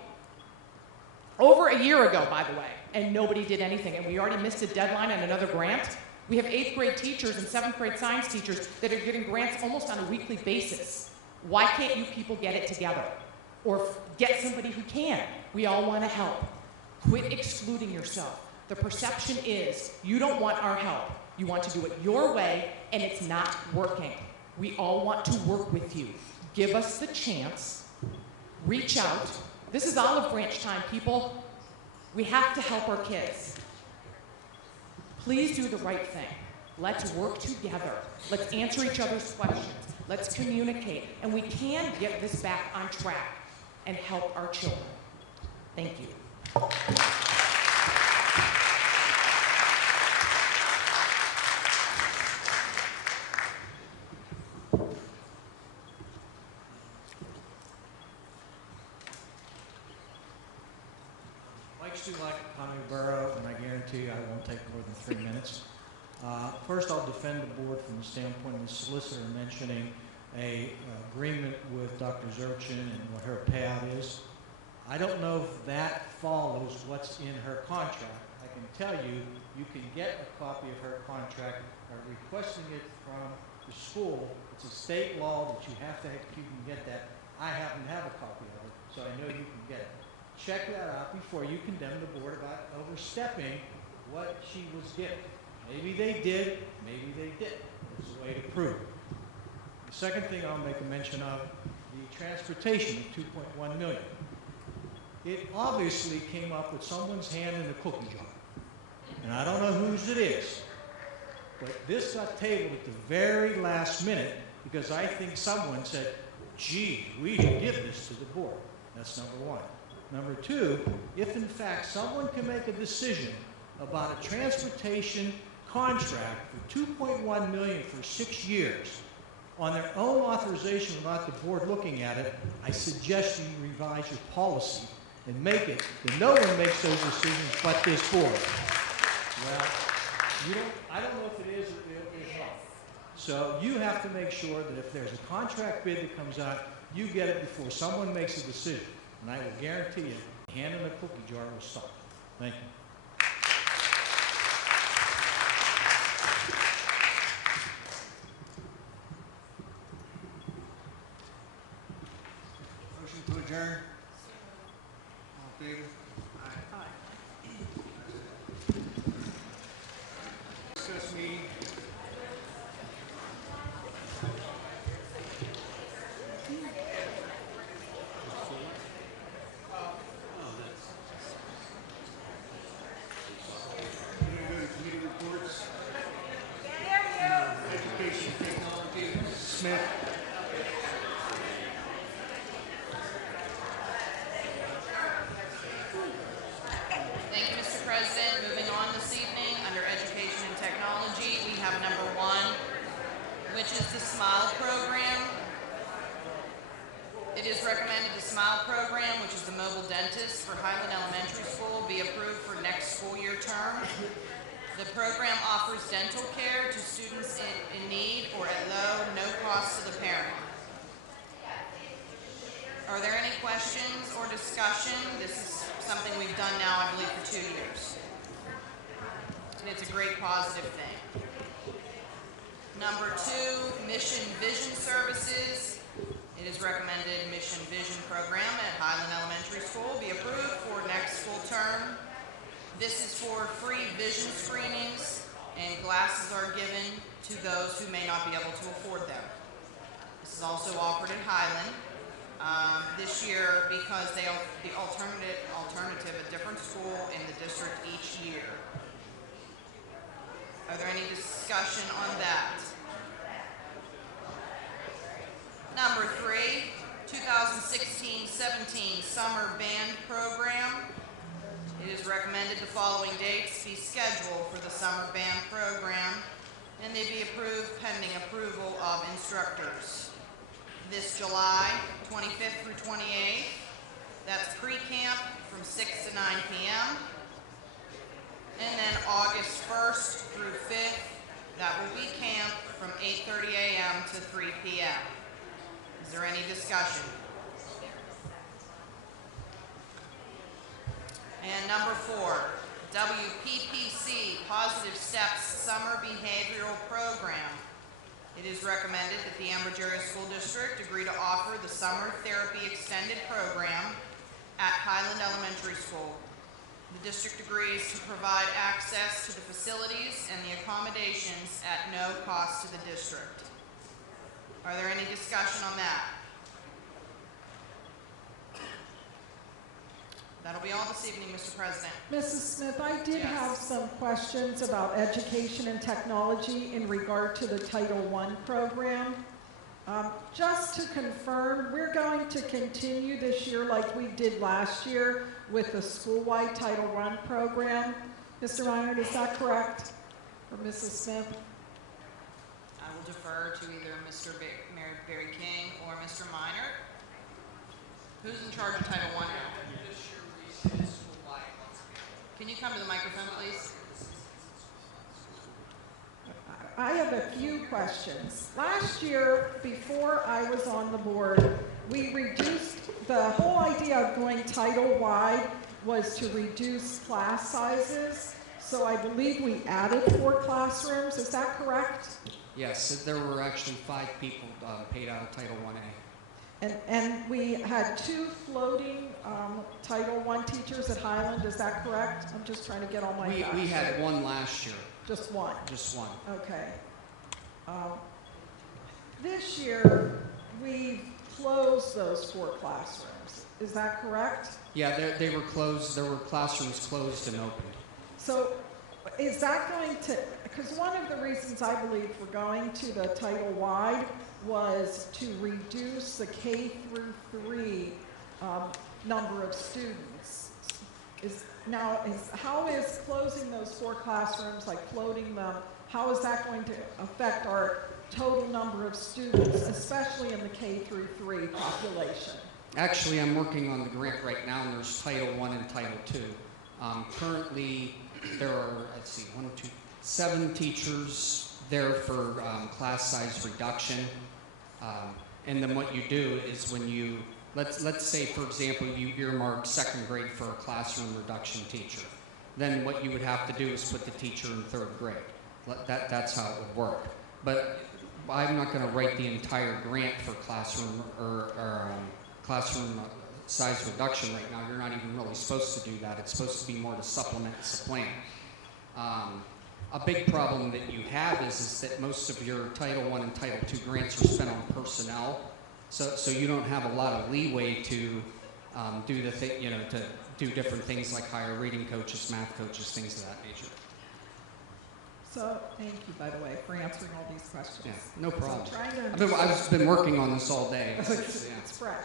Over a year ago, by the way, and nobody did anything, and we already missed a deadline on another grant. We have 8th grade teachers and 7th grade science teachers that are getting grants almost on a weekly basis. Why can't you people get it together? Or get somebody who can? We all want to help. Quit excluding yourself. The perception is you don't want our help. You want to do it your way, and it's not working. We all want to work with you. Give us the chance. Reach out. This is olive branch time, people. We have to help our kids. Please do the right thing. Let's work together. Let's answer each other's questions. Let's communicate. And we can get this back on track and help our children. Thank you. Like County Borough, and I guarantee I won't take more than 3 minutes. First, I'll defend the board from the standpoint of the solicitor mentioning a agreement with Dr. Zurchin and what her payout is. I don't know if that follows what's in her contract. I can tell you, you can get a copy of her contract by requesting it from the school. It's a state law that you have to have, you can get that. I happen to have a copy of it, so I know you can get it. Check that out before you condemn the board about overstepping what she was given. Maybe they did, maybe they didn't. There's a way to prove it. The second thing I'll make a mention of, the transportation of $2.1 million. it obviously came up with someone's hand in the cookie jar. And I don't know whose it is, but this got tabled at the very last minute because I think someone said, gee, we should give this to the board. That's number one. Number two, if in fact someone can make a decision about a transportation contract for $2.1 million for 6 years on their own authorization without the board looking at it, I suggest you revise your policy and make it that no one makes those decisions but this board. Well, I don't know if it is or it is not. So you have to make sure that if there's a contract bid that comes out, you get it before someone makes a decision. And I will guarantee you, the hand in the cookie jar will stop. Thank you. Motion to adjourn. All in favor? Aye. Discuss meeting. Smith. Thank you, Mr. President. Moving on this evening, under Education and Technology, we have number 1, which is the SMILE program. It is recommended the SMILE program, which is the mobile dentist for Highland Elementary School, be approved for next school year term. The program offers dental care to students in need or at low, no cost to the parent. Are there any questions or discussion? This is something we've done now, I believe, for 2 years. And it's a great positive thing. Number 2, Mission Vision Services. It is recommended Mission Vision program at Highland Elementary School be approved for next school term. This is for free vision screenings, and glasses are given to those who may not be able to afford them. This is also offered at Highland. This year, because they are the alternative, a different school in the district each year. Are there any discussion on that? Number 3, 2016-17 Summer Band Program. It is recommended the following dates be scheduled for the Summer Band Program, and they be approved pending approval of instructors. This July 25th through 28th, that's pre-camp from 6 to 9 p.m. And then August 1st through 5th, that will be camp from 8:30 a.m. to 3 p.m. Is there any discussion? And number 4, WPPC Positive Steps Summer Behavioral Program. It is recommended that the Ambridge Area School District agree to offer the Summer Therapy Extended Program at Highland Elementary School. The district agrees to provide access to the facilities and the accommodations at no cost to the district. Are there any discussion on that? That'll be all this evening, Mr. President. Mrs. Smith, I did have some questions about education and technology in regard to the Title I program. Just to confirm, we're going to continue this year like we did last year with the school-wide Title I program. Mr. Reinhardt, is that correct? Or Mrs. Smith? I will defer to either Mr. Barry King or Mr. Minor. Who's in charge of Title I now? Can you come to the microphone, please? I have a few questions. Last year, before I was on the board, we reduced, the whole idea of going Title-wide was to reduce class sizes. So I believe we added 4 classrooms. Is that correct? Yes, there were actually 5 people paid out of Title I-A. And we had 2 floating Title I teachers at Highland, is that correct? I'm just trying to get all my facts. We had 1 last year. Just 1? Just 1. Okay. This year, we closed those 4 classrooms. Is that correct? Yeah, they were closed. There were classrooms closed and opened. So is that going to, because one of the reasons I believe for going to the title-wide was to reduce the K through 3 number of students. How is closing those 4 classrooms, like floating them, how is that going to affect our total number of students, especially in the K through 3 population? Actually, I'm working on the grant right now, and there's Title I and Title II. Currently, there are, 7 teachers there for class size reduction. And then what you do is when you, let's say, for example, you earmark 2nd grade for a classroom reduction teacher. Then what you would have to do is put the teacher in 3rd grade. That's how it would work. But I'm not going to write the entire grant for classroom classroom size reduction right now. You're not even really supposed to do that. It's supposed to be more to supplement and supplant. A big problem that you have is that most of your Title I and Title II grants are spent on personnel, so you don't have a lot of leeway to do to do different things like hire reading coaches, math coaches, things of that nature. So thank you, by the way, for answering all these questions. Yeah, no problem. So I'm trying to I've been working on this all day. It's fresh.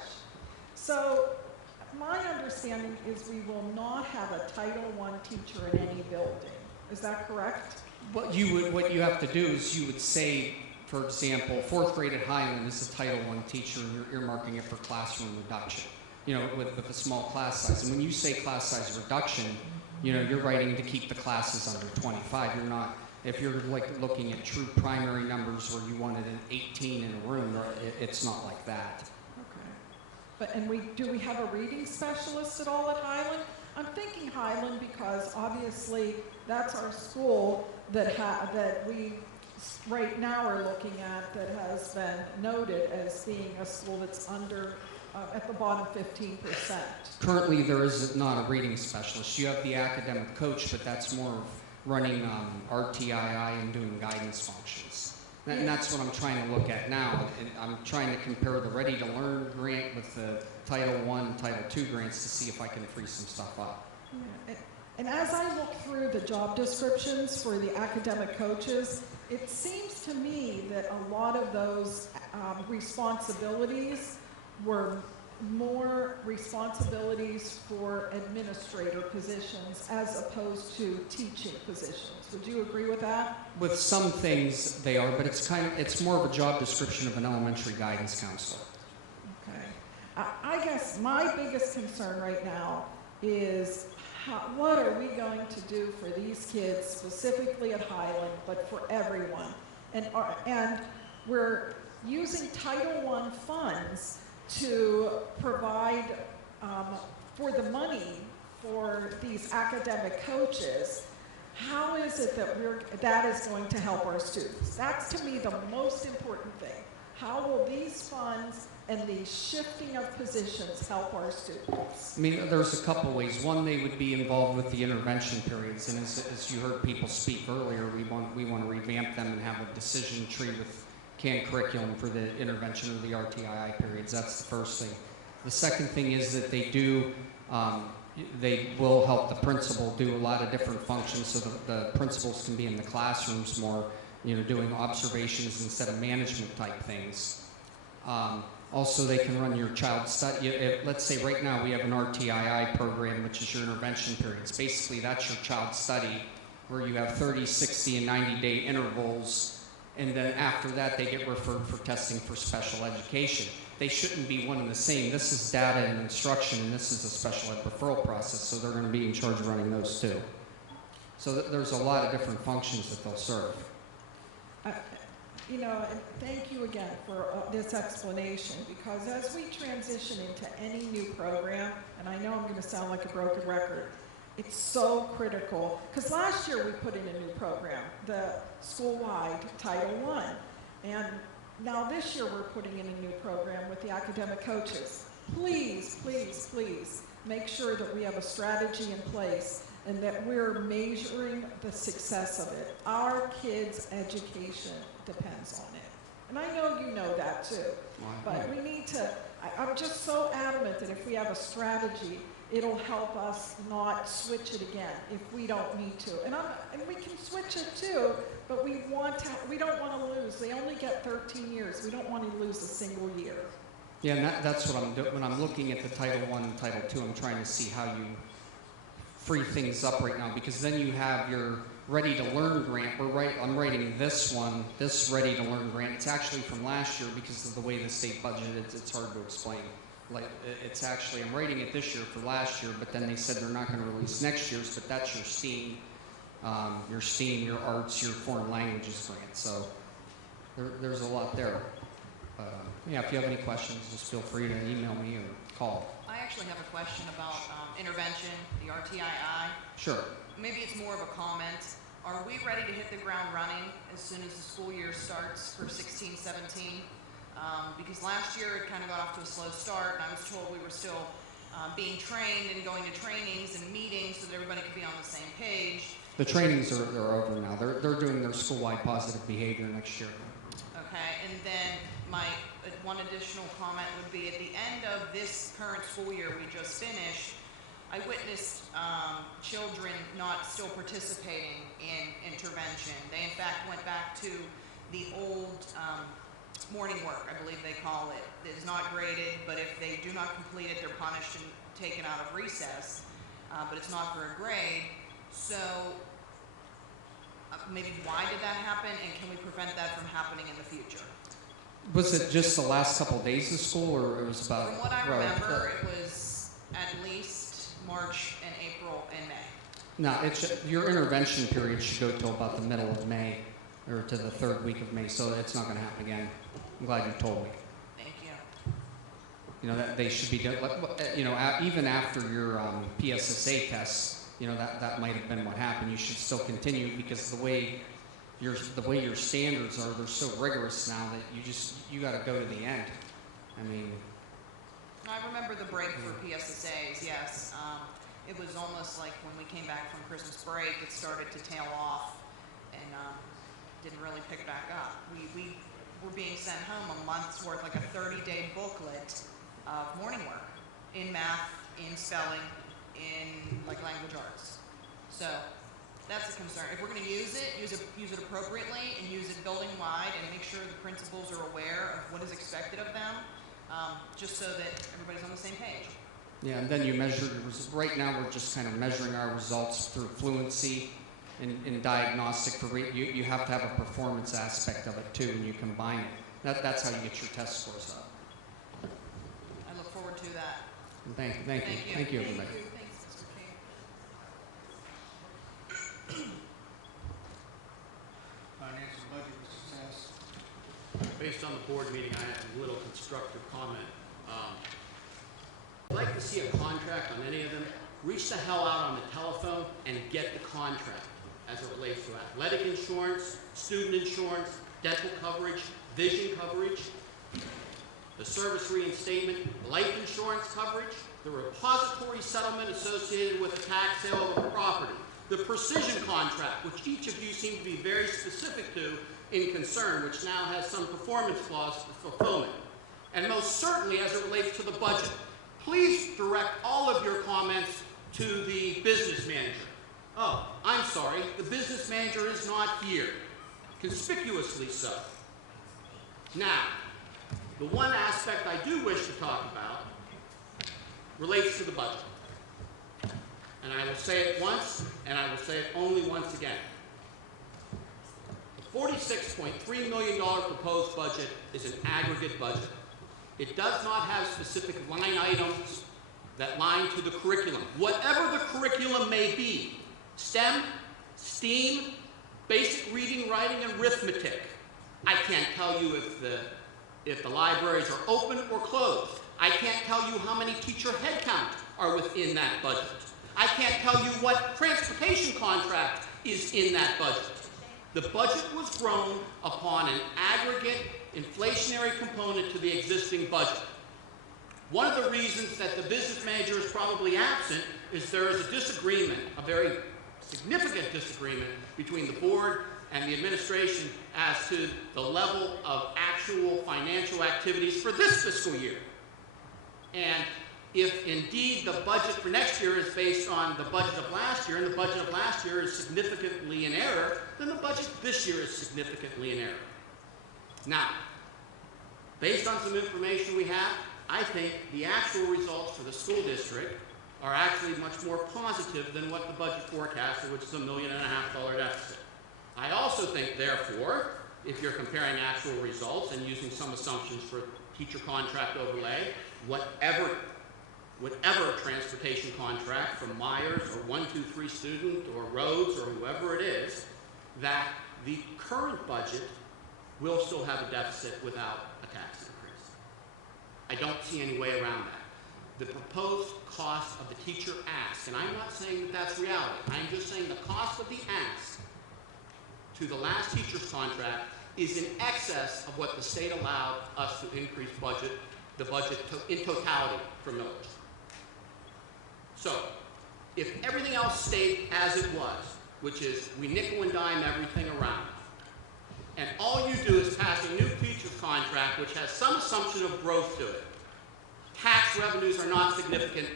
So my understanding is we will not have a Title I teacher in any building. Is that correct? What you have to do is you would say, for example, 4th grade at Highland is a Title I teacher, and you're earmarking it for classroom reduction, with a small class size. And when you say class size reduction, you're writing to keep the classes under 25. You're not, if you're looking at true primary numbers where you wanted an 18 in a room, it's not like that. But do we have a reading specialist at all at Highland? I'm thinking Highland because obviously that's our school that we right now are looking at that has been noted as being a school that's under at the bottom 15%. Currently, there is not a reading specialist. You have the academic coach, but that's more of running RTII and doing guidance functions. And that's what I'm trying to look at now. I'm trying to compare the Ready to Learn grant with the Title I and Title II grants to see if I can free some stuff up. Yeah. And as I look through the job descriptions for the academic coaches, it seems to me that a lot of those responsibilities were more responsibilities for administrator positions as opposed to teaching positions. Would you agree with that? With some things they are, but it's more of a job description of an elementary guidance counselor. Okay. I guess my biggest concern right now is what are we going to do for these kids, specifically at Highland, but for everyone? And we're using Title I funds to provide for the money for these academic coaches. How is it that is going to help our students? That's to me the most important thing. How will these funds and the shifting of positions help our students? I mean, there's a couple ways. One, they would be involved with the intervention periods, and as you heard people speak earlier, we want to revamp them and have a decision tree with canned curriculum for the intervention or the RTII periods. That's the first thing. The second thing is that they will help the principal do a lot of different functions so the principals can be in the classrooms more, doing observations instead of management type things. Also, they can run your child study. Let's say right now we have an RTII program, which is your intervention periods. Basically, that's your child study where you have 30, 60, and 90-day intervals. And then after that, they get referred for testing for special education. They shouldn't be one and the same. This is data and instruction, and this is a special ed referral process, so they're going to be in charge of running those too. So there's a lot of different functions that they'll serve. And thank you again for this explanation, because as we transition into any new program, and I know I'm going to sound like a broken record, it's so critical, because last year we put in a new program, the school-wide Title I, and now this year we're putting in a new program with the academic coaches. Please, please, please make sure that we have a strategy in place and that we're measuring the success of it. Our kids' education depends on it. And I know you know that too, but we need to I'm just so adamant that if we have a strategy, it'll help us not switch it again if we don't need to. And we can switch it too, but we don't want to lose. They only get 13 years. We don't want to lose a single year. Yeah, and that's what I'm doing. When I'm looking at the Title I and Title II, I'm trying to see how you free things up right now, because then you have your Ready to Learn grant. I'm writing this one, this Ready to Learn grant. It's actually from last year because of the way the state budgeted. It's hard to explain. Like, it's actually, I'm writing it this year for last year, but then they said they're not going to release next year's, but that's your STEAM, your arts, your foreign languages grant. So there's a lot there. Yeah, if you have any questions, just feel free to email me or call. I actually have a question about intervention, the RTII. Sure. Maybe it's more of a comment. Are we ready to hit the ground running as soon as the school year starts for 16-17? Because last year it kind of got off to a slow start, and I was told we were still being trained and going to trainings and meetings so that everybody could be on the same page. The trainings are over now. They're doing their school-wide positive behavior next year. Okay, and then my one additional comment would be at the end of this current school year we just finished, I witnessed children not still participating in intervention. They in fact went back to the old morning work, I believe they call it. It is not graded, but if they do not complete it, they're punished and taken out of recess. But it's not for a grade. So maybe why did that happen, and can we prevent that from happening in the future? Was it just the last couple of days of school, or it was about? From what I remember, it was at least March and April and May. No, your intervention period should go till about the middle of May, or to the third week of May, so it's not going to happen again. I'm glad you told me. Thank you. You know, that they should be, you know, even after your PSSA tests, you know, that might have been what happened. You should still continue, because the way your standards are, they're so rigorous now that you got to go to the end. I mean, I remember the break for PSSAs, yes. It was almost like when we came back from Christmas break, it started to tail off and didn't really pick back up. We were being sent home a month's worth, like a 30-day booklet of morning work in math, in spelling, in like language arts. So that's a concern. If we're going to use it appropriately and use it building-wide and make sure the principals are aware of what is expected of them, just so that everybody's on the same page. yeah, and then you measure right now we're just kind of measuring our results through fluency and diagnostic. You have to have a performance aspect of it too, and you combine it. That's how you get your test scores up. I look forward to that. Thank you, everybody. Thanks, Mr. King. Finance and budget, Mr. Sass. Based on the board meeting, I have a little constructive comment. I'd like to see a contract on any of them. Reach the hell out on the telephone and get the contract as it relates to athletic insurance, student insurance, dental coverage, vision coverage, the service reinstatement, life insurance coverage, the repository settlement associated with the tax sale of a property, the precision contract, which each of you seem to be very specific to in concern, which now has some performance clause for fulfillment, and most certainly as it relates to the budget. Please direct all of your comments to the business manager. Oh, I'm sorry, the business manager is not here, conspicuously so. Now, the one aspect I do wish to talk about relates to the budget. And I will say it once, and I will say it only once again. The $46.3 million proposed budget is an aggregate budget. It does not have specific line items that line to the curriculum. Whatever the curriculum may be, STEM, STEAM, basic reading, writing, and arithmetic. I can't tell you if the libraries are open or closed. I can't tell you how many teacher headcount are within that budget. I can't tell you what transportation contract is in that budget. The budget was grown upon an aggregate inflationary component to the existing budget. One of the reasons that the business manager is probably absent is there is a disagreement, a very significant disagreement between the board and the administration as to the level of actual financial activities for this fiscal year. And if indeed the budget for next year is based on the budget of last year, and the budget of last year is significantly in error, then the budget this year is significantly in error. Now, based on some information we have, I think the actual results for the school district are actually much more positive than what the budget forecasted, which is $1.5 million deficit. I also think, therefore, if you're comparing actual results and using some assumptions for teacher contract overlay, whatever transportation contract from Myers or 123 student or roads or whoever it is, that the current budget will still have a deficit without a tax increase. I don't see any way around that. The proposed cost of the teacher ask, and I'm not saying that that's reality, I'm just saying the cost of the ask to the last teacher's contract is in excess of what the state allowed us to increase the budget in totality for millage. So, if everything else stayed as it was, which is we nickel and dime everything around, and all you do is pass a new teacher's contract which has some assumption of growth to it, tax revenues are not significant,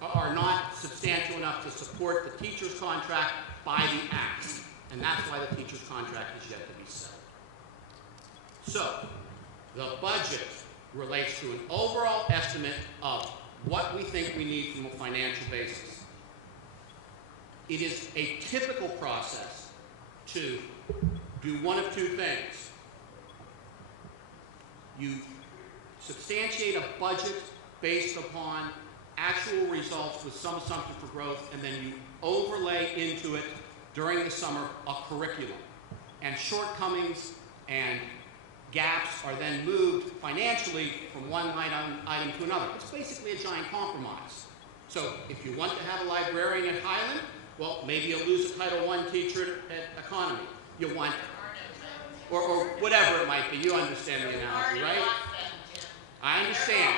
are not substantial enough to support the teacher's contract by the act. And that's why the teacher's contract is yet to be settled. So, the budget relates to an overall estimate of what we think we need from a financial basis. It is a typical process to do one of two things. You substantiate a budget based upon actual results with some assumption for growth, and then you overlay into it during the summer a curriculum. And shortcomings and gaps are then moved financially from one line item to another. It's basically a giant compromise. So if you want to have a librarian at Highland, well, maybe you'll lose a Title I teacher at economy. You want, or whatever it might be. You understand the analogy, right? I understand.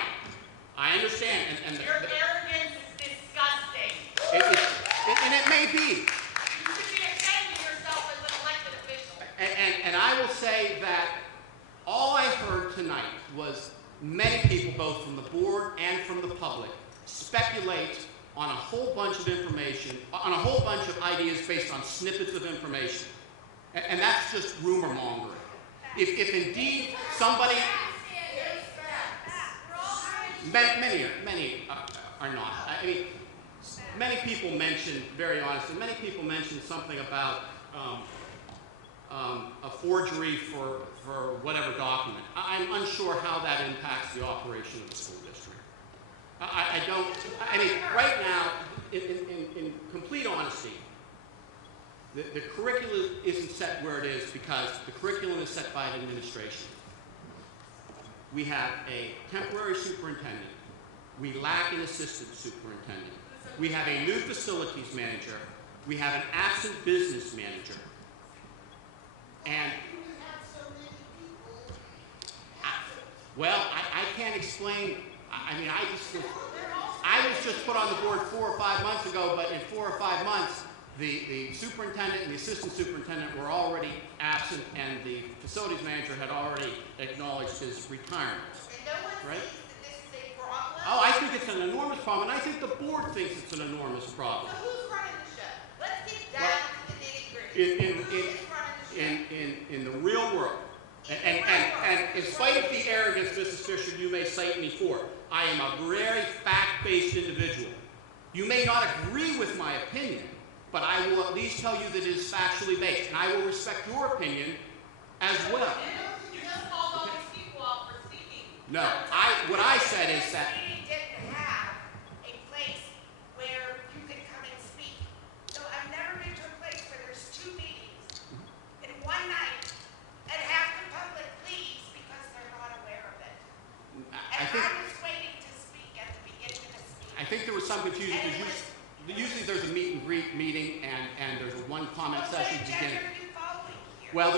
I understand. And Your arrogance is disgusting. And it may be. You should be ashamed of yourself as an elected official. And I will say that all I heard tonight was many people, both from the board and from the public, speculate on a whole bunch of information, on a whole bunch of ideas based on snippets of information. And that's just rumor mongering. If indeed somebody, many are not. I mean, many people mention, very honestly, many people mention something about a forgery for whatever document. I'm unsure how that impacts the operation of the school district. I mean, right now, in complete honesty, the curriculum isn't set where it is because the curriculum is set by an administration. We have a temporary superintendent. We lack an assistant superintendent. We have a new facilities manager. We have an absent business manager. And, I can't explain. I mean, I was just put on the board 4 or 5 months ago, but in 4 or 5 months, the superintendent and the assistant superintendent were already absent, and the facilities manager had already acknowledged his retirement. And no one right? thinks that this is a problem. Oh, I think it's an enormous problem, and I think the board thinks it's an enormous problem. So who's running the show? Let's get down to the nitty-gritty. In the real world, and in spite of the arrogance, Mrs. Fisher, you may cite me for, I am a very fact-based individual. You may not agree with my opinion, but I will at least tell you that it is factually based, and I will respect your opinion as well. You just called all these people out for speaking. No, what I said is that We didn't have a place where you could come and speak. So I've never been to a place where there's 2 meetings in one night and half the public leaves because they're not aware of it. I And think I was waiting to speak at the beginning of this meeting. I think there was some confusion because usually there's a meet and greet meeting and there's a one comment session at the beginning. Well,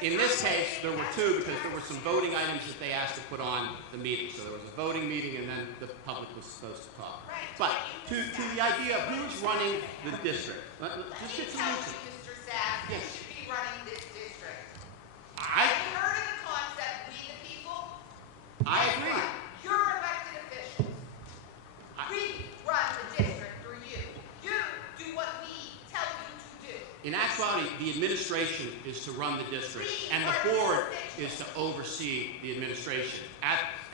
in this case, there were 2 because there were some voting items that they asked to put on the meeting. So there was a voting meeting and then the public was supposed to talk. But to the idea of who's running the district, just get some answers. Mr. Sass, you should be running this district. I Have you heard of the concept, we the people? agree. You're elected officials. In actuality, the administration is to run the district, and the board is to oversee the administration.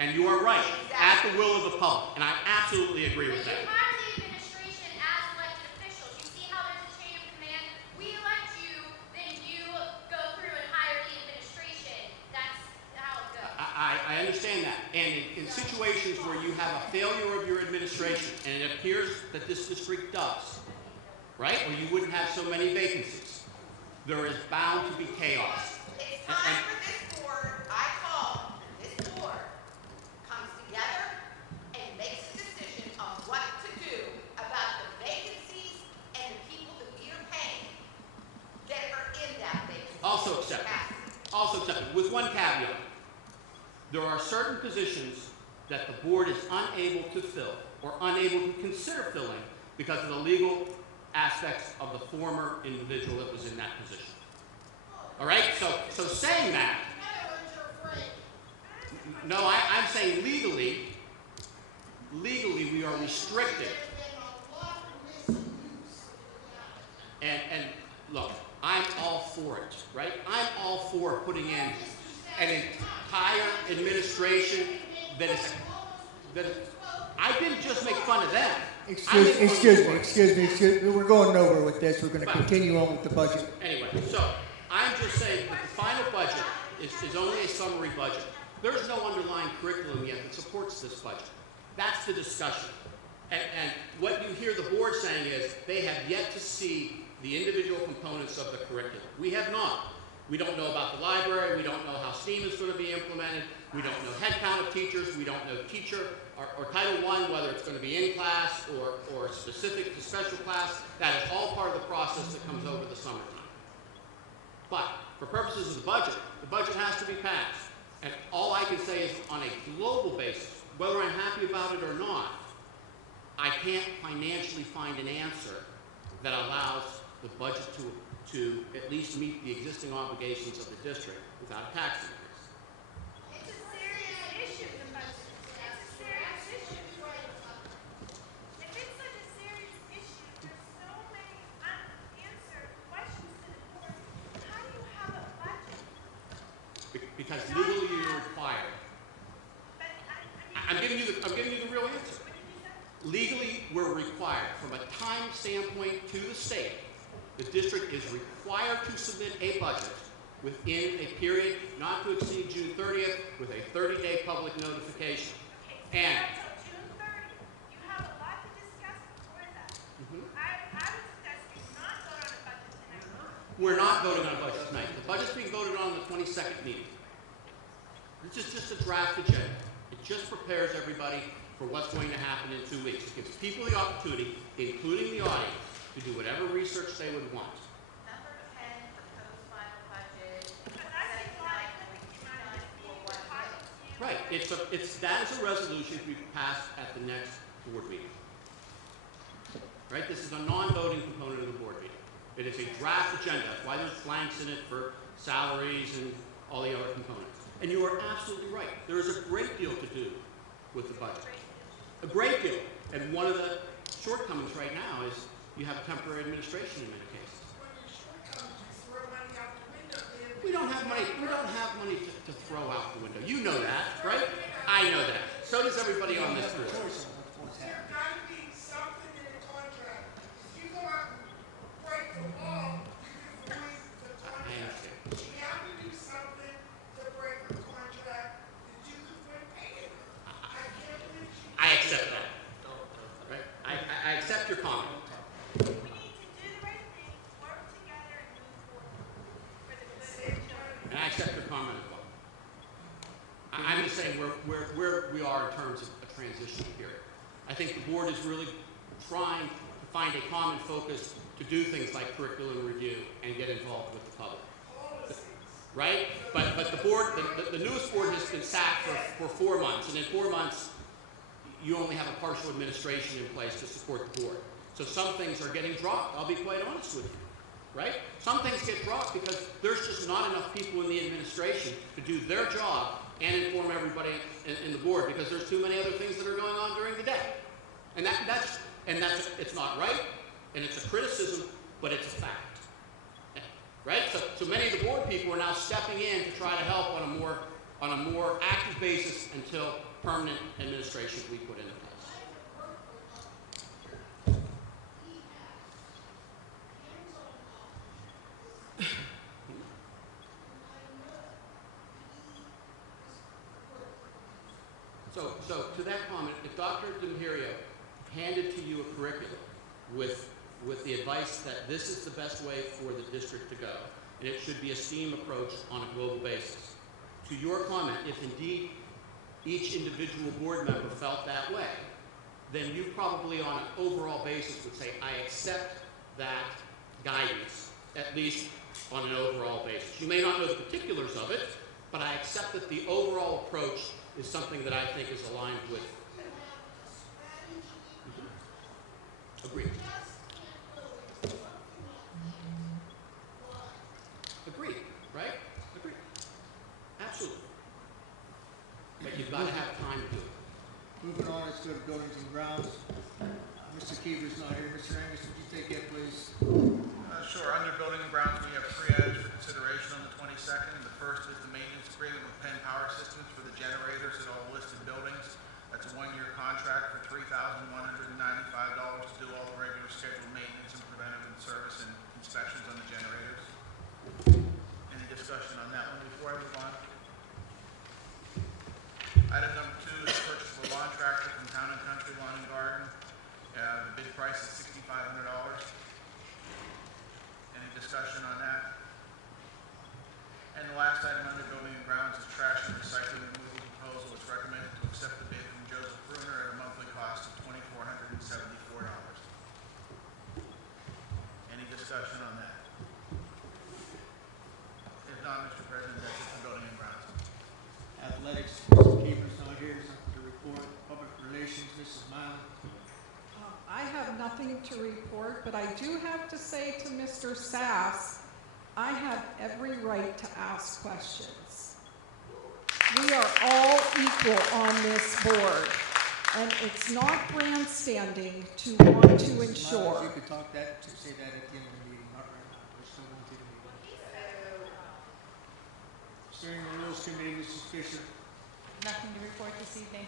And you are right, at the will of the public, and I absolutely agree with that. But you have the administration as elected officials. You see how there's a chain of command? We elect you, then you go through and hire the administration. That's how it goes. I understand that. And in situations where you have a failure of your administration, and it appears that this district does, right? Or you wouldn't have so many vacancies. There is bound to be chaos. It's time for this board, I call, this board comes together and makes a decision on what to do about the vacancies and the people that we are paying that are in that vacancy. Also accepted. Also accepted. With one caveat. There are certain positions that the board is unable to fill or unable to consider filling because of the legal aspects of the former individual that was in that position. All right? So saying that, no, I'm saying legally we are restricted. And look, I'm all for it, right? I'm all for putting in an entire administration that I didn't just make fun of them. Excuse me. We're going nowhere with this. We're going to continue on with the budget. Anyway, so I'm just saying that the final budget is only a summary budget. There's no underlying curriculum yet that supports this budget. That's the discussion. And what you hear the board saying is they have yet to see the individual components of the curriculum. We have not. We don't know about the library. We don't know how STEAM is going to be implemented. We don't know head count of teachers. We don't know teacher or Title I, whether it's going to be in class or specific to special class. That is all part of the process that comes over the summertime. But for purposes of the budget has to be passed. And all I can say is on a global basis, whether I'm happy about it or not, I can't financially find an answer that allows the budget to at least meet the existing obligations of the district without a tax increase. It's a serious issue, the budget. It's a serious issue. If it's such a serious issue, there's so many unanswered questions to the board. How do you have a budget? Because legally you're required. I'm giving you the real answer. Legally, we're required. From a time standpoint to the state, the district is required to submit a budget within a period not to exceed June 30th with a 30-day public notification. And June 30th. You have a lot to discuss before that. I would suggest you not vote on a budget tonight. we're not voting on a budget tonight. The budget's being voted on the 22nd meeting. This is just a draft agenda. It just prepares everybody for what's going to happen in 2 weeks. It gives people the opportunity, including the audience, to do whatever research they would want. Number 10, proposed final budget. Right. That is a resolution to be passed at the next board meeting. Right? This is a non-voting component of the board meeting. It is a draft agenda. That's why there's blanks in it for salaries and all the other components. And you are absolutely right. There is a great deal to do with the budget. A great deal. And one of the shortcomings right now is you have temporary administration in many cases. We don't have money. We don't have money to throw out the window. You know that, right? I know that. So does everybody on this board. There's got to be something in the contract. If you go out and break the law, you can void the contract. I understand. You have to do something to break the contract that you can quit paying. I can't believe you. I accept that. Right? I accept your comment. We need to do the right thing, work together, and move forward for the good of our children. And I accept your comment as well. I'm just saying where we are in terms of a transition period. I think the board is really trying to find a common focus to do things like curriculum review and get involved with the public. Right? But the board, the newest board has been sat for 4 months, and in 4 months, you only have a partial administration in place to support the board. So some things are getting dropped, I'll be quite honest with you. Right? Some things get dropped because there's just not enough people in the administration to do their job and inform everybody in the board because there's too many other things that are going on during the day. And that's it's not right, and it's a criticism, but it's a fact. board people are now stepping in to try to help on a more active basis until permanent administration can be put into place. So to that comment, if Dr. D'Imperio handed to you a curriculum with the advice that this is the best way for the district to go, and it should be a STEAM approach on a global basis, to your comment, if indeed each individual board member felt that way, then you probably on an overall basis would say, I accept that guidance, at least on an overall basis. You may not know the particulars of it, but I accept that the overall approach is something that I think is aligned with. Agreed. Agreed, right? Agreed. Absolutely. But you've got to have time to do it. Moving on, let's go to buildings and grounds. Mr. Keever's not here. Mr. Angus, would you take that, please? Sure. Under building and grounds, we have 3 items for consideration on the 22nd. The first is the maintenance agreement with Penn Power Systems for the generators at all listed buildings. That's a 1-year contract for $3,195 to do all the regular scheduled maintenance and preventive and service and inspections on the generators. Any discussion on that one before I move on? Item number 2 is the purchase of a lawn tractor from Town and Country Lawn and Garden. The bid price is $6,500. Any discussion on that? And the last item under building and grounds is trash and recycling removal proposal. It's recommended to accept the bid from Joseph Bruner at a monthly cost of $2,474. Any discussion on that? If not, Mr. President, that's it for building and grounds. Athletics, Mr. Keever's not here. Something to report. Public relations, Mrs. Miles. I have nothing to report, but I do have to say to Mr. Sass, I have every right to ask questions. We are all equal on this board, and it's not grandstanding to want to ensure. You could say that at the end of the meeting, not right now. We're still going through the meeting. Steering the Rules Committee, Mrs. Fisher. Nothing to report this evening.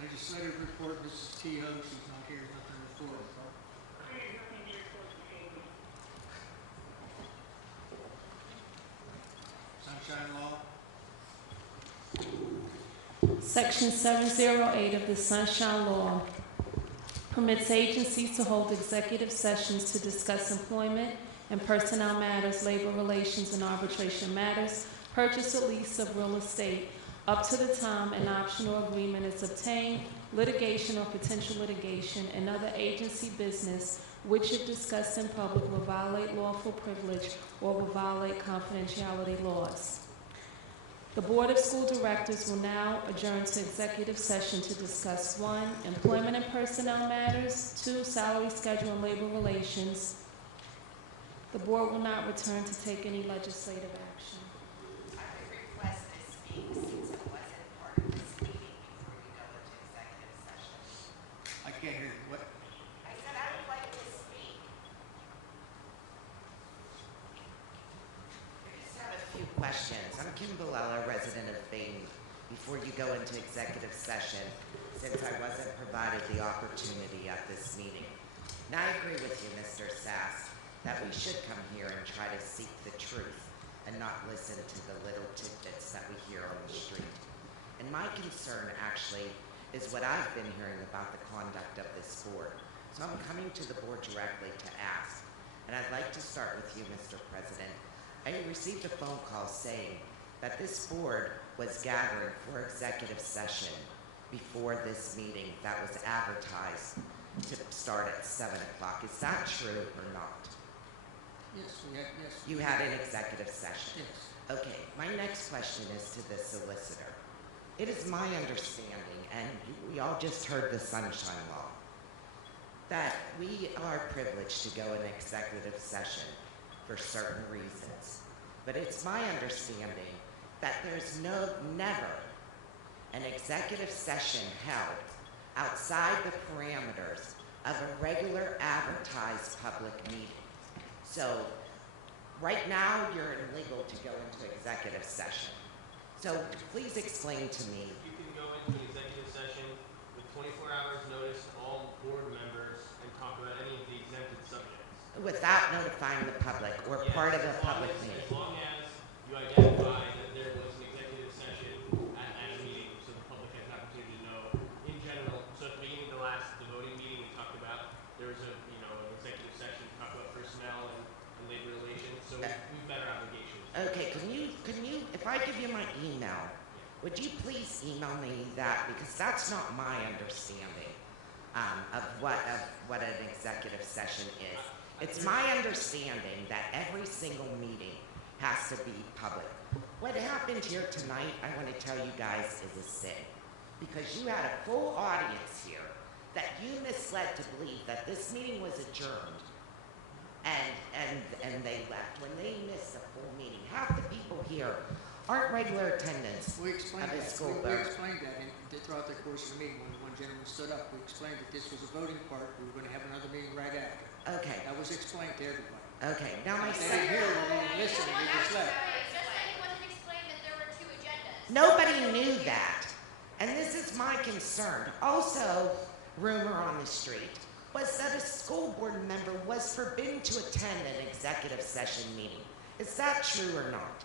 Legislative report, Mrs. T. Ho, she's not here, nothing to report. Sunshine Law. Section 708 of the Sunshine Law permits agencies to hold executive sessions to discuss employment and personnel matters, labor relations and arbitration matters, purchase or lease of real estate, up to the time an optional agreement is obtained, litigation or potential litigation, and other agency business which, if discussed in public, will violate lawful privilege or will violate confidentiality laws. The Board of School Directors will now adjourn to executive session to discuss 1, employment and personnel matters, 2, salary schedule and labor relations. The board will not return to take any legislative action. I would request to speak since it wasn't part of this meeting before we go into executive session. I can't hear you. What? I said I would like to speak. I just have a few questions. I'm Kim Bulella, resident of Baden. Before you go into executive session, since I wasn't provided the opportunity at this meeting. Now I agree with you, Mr. Sass, that we should come here and try to seek the truth and not listen to the little tidbits that we hear on the street. And my concern actually is what I've been hearing about the conduct of this board. So I'm coming to the board directly to ask. And I'd like to start with you, Mr. President. I received a phone call saying that this board was gathering for executive session before this meeting that was advertised to start at 7 o'clock. Is that true or not? Yes, we had, yes. You had an executive session? Yes. Okay, my next question is to the solicitor. It is my understanding, and we all just heard the Sunshine Law, that we are privileged to go in executive session for certain reasons. But it's my understanding that there's never an executive session held outside the parameters of a regular advertised public meeting. So Right now, you're illegal to go into executive session. So please explain to me. You can go into an executive session with 24 hours notice to all board members and talk about any of the exempted subjects. Without notifying the public or Yes, part of a as long public as- meeting. As long as you identify that there was an executive session at a meeting, so the public has an opportunity to know in general. So at the beginning of the voting meeting, we talked about, there was an executive session to talk about personnel and labor relations, so we've met our obligations. Okay, can you, if I give you my email, would you please email me that, because that's not my understanding of what an executive session is. It's my understanding that every single meeting has to be public. What happened here tonight, I want to tell you guys, is a sin. Because you had a full audience here that you misled to believe that this meeting was adjourned and they left. When they missed the full meeting, half the people here aren't regular attendants We explained of the that. school We board. explained that throughout the course of the meeting. When one gentleman stood up, we explained that this was a voting part. We were going to have another meeting right after. Okay. That was explained to everybody. Okay, now my They didn't hear it, they didn't listen, they just left. Nobody knew that. And this is my concern. Also, rumor on the street was that a school board member was forbidden to attend an executive session meeting. Is that true or not?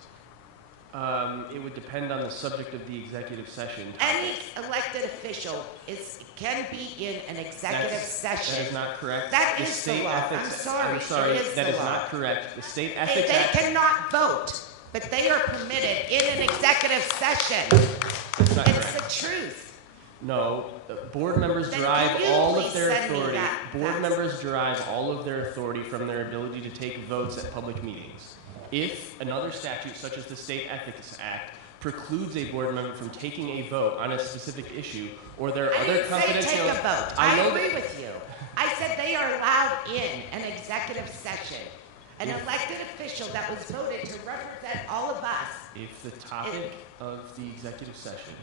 It would depend on the subject of the executive session. Any elected official can be in an executive session. That is not correct. That The is the state law. ethics- I'm sorry. I'm sorry, It is that the is law. not correct. The state They ethics act. cannot vote, but they are permitted in an executive session. That's not It's correct. the truth. No, board members Then derive can you all please of their send me authority. that Board fax? members derive all of their authority from their ability to take votes at public meetings. If another statute, such as the State Ethics Act, precludes a board member from taking a vote on a specific issue, or there are I other didn't say confidential. take a vote. I I know agree that- with you. I said they are allowed in an executive session. An elected official that was voted to represent all of us. If the topic of the executive session,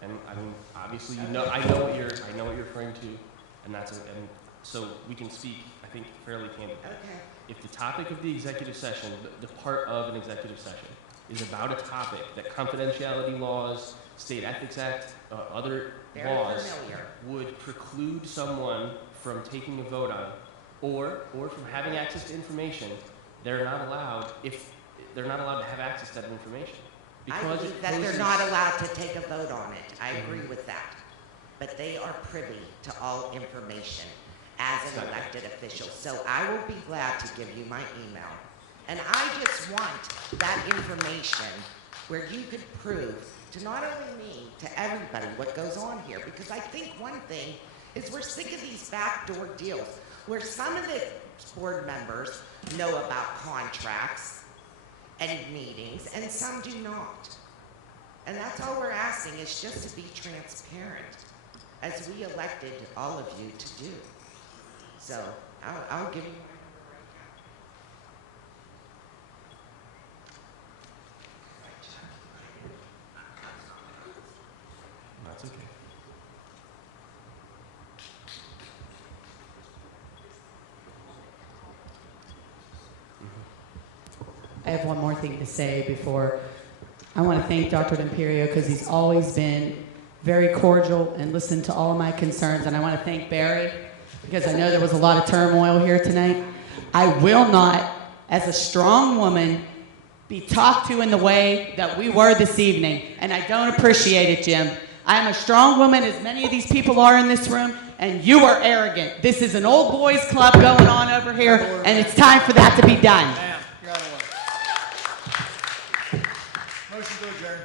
and I mean, obviously, I know what you're referring to, and and so we can speak, I think, fairly candidly. Okay. If the topic of the executive session, the part of an executive session, is about a topic that confidentiality laws, State Ethics Act, other Very laws familiar. would preclude someone from taking a vote on, or from having access to information, they're not allowed to have access to that information. I Because believe it that they're poses- not allowed to take a vote on it. I agree with that. But they are privy to all information as an elected official. So I will be glad to give you my email. And I just want that information where you could prove to not only me, to everybody what goes on here. Because I think one thing is we're sick of these backdoor deals where some of the board members know about contracts and meetings, and some do not. And that's all we're asking, is just to be transparent, as we elected all of you to do. So I'll give you my number right now. That's okay. I have one more thing to say before. I want to thank Dr. D'Imperio because he's always been very cordial and listened to all of my concerns. And I want to thank Barry because I know there was a lot of turmoil here tonight. I will not, as a strong woman, be talked to in the way that we were this evening. And I don't appreciate it, Jim. I am a strong woman, as many of these people are in this room, and you are arrogant. This is an old boys club going on over here, and it's time for that to be done. Ma'am, you're out of order. Motion to adjourn.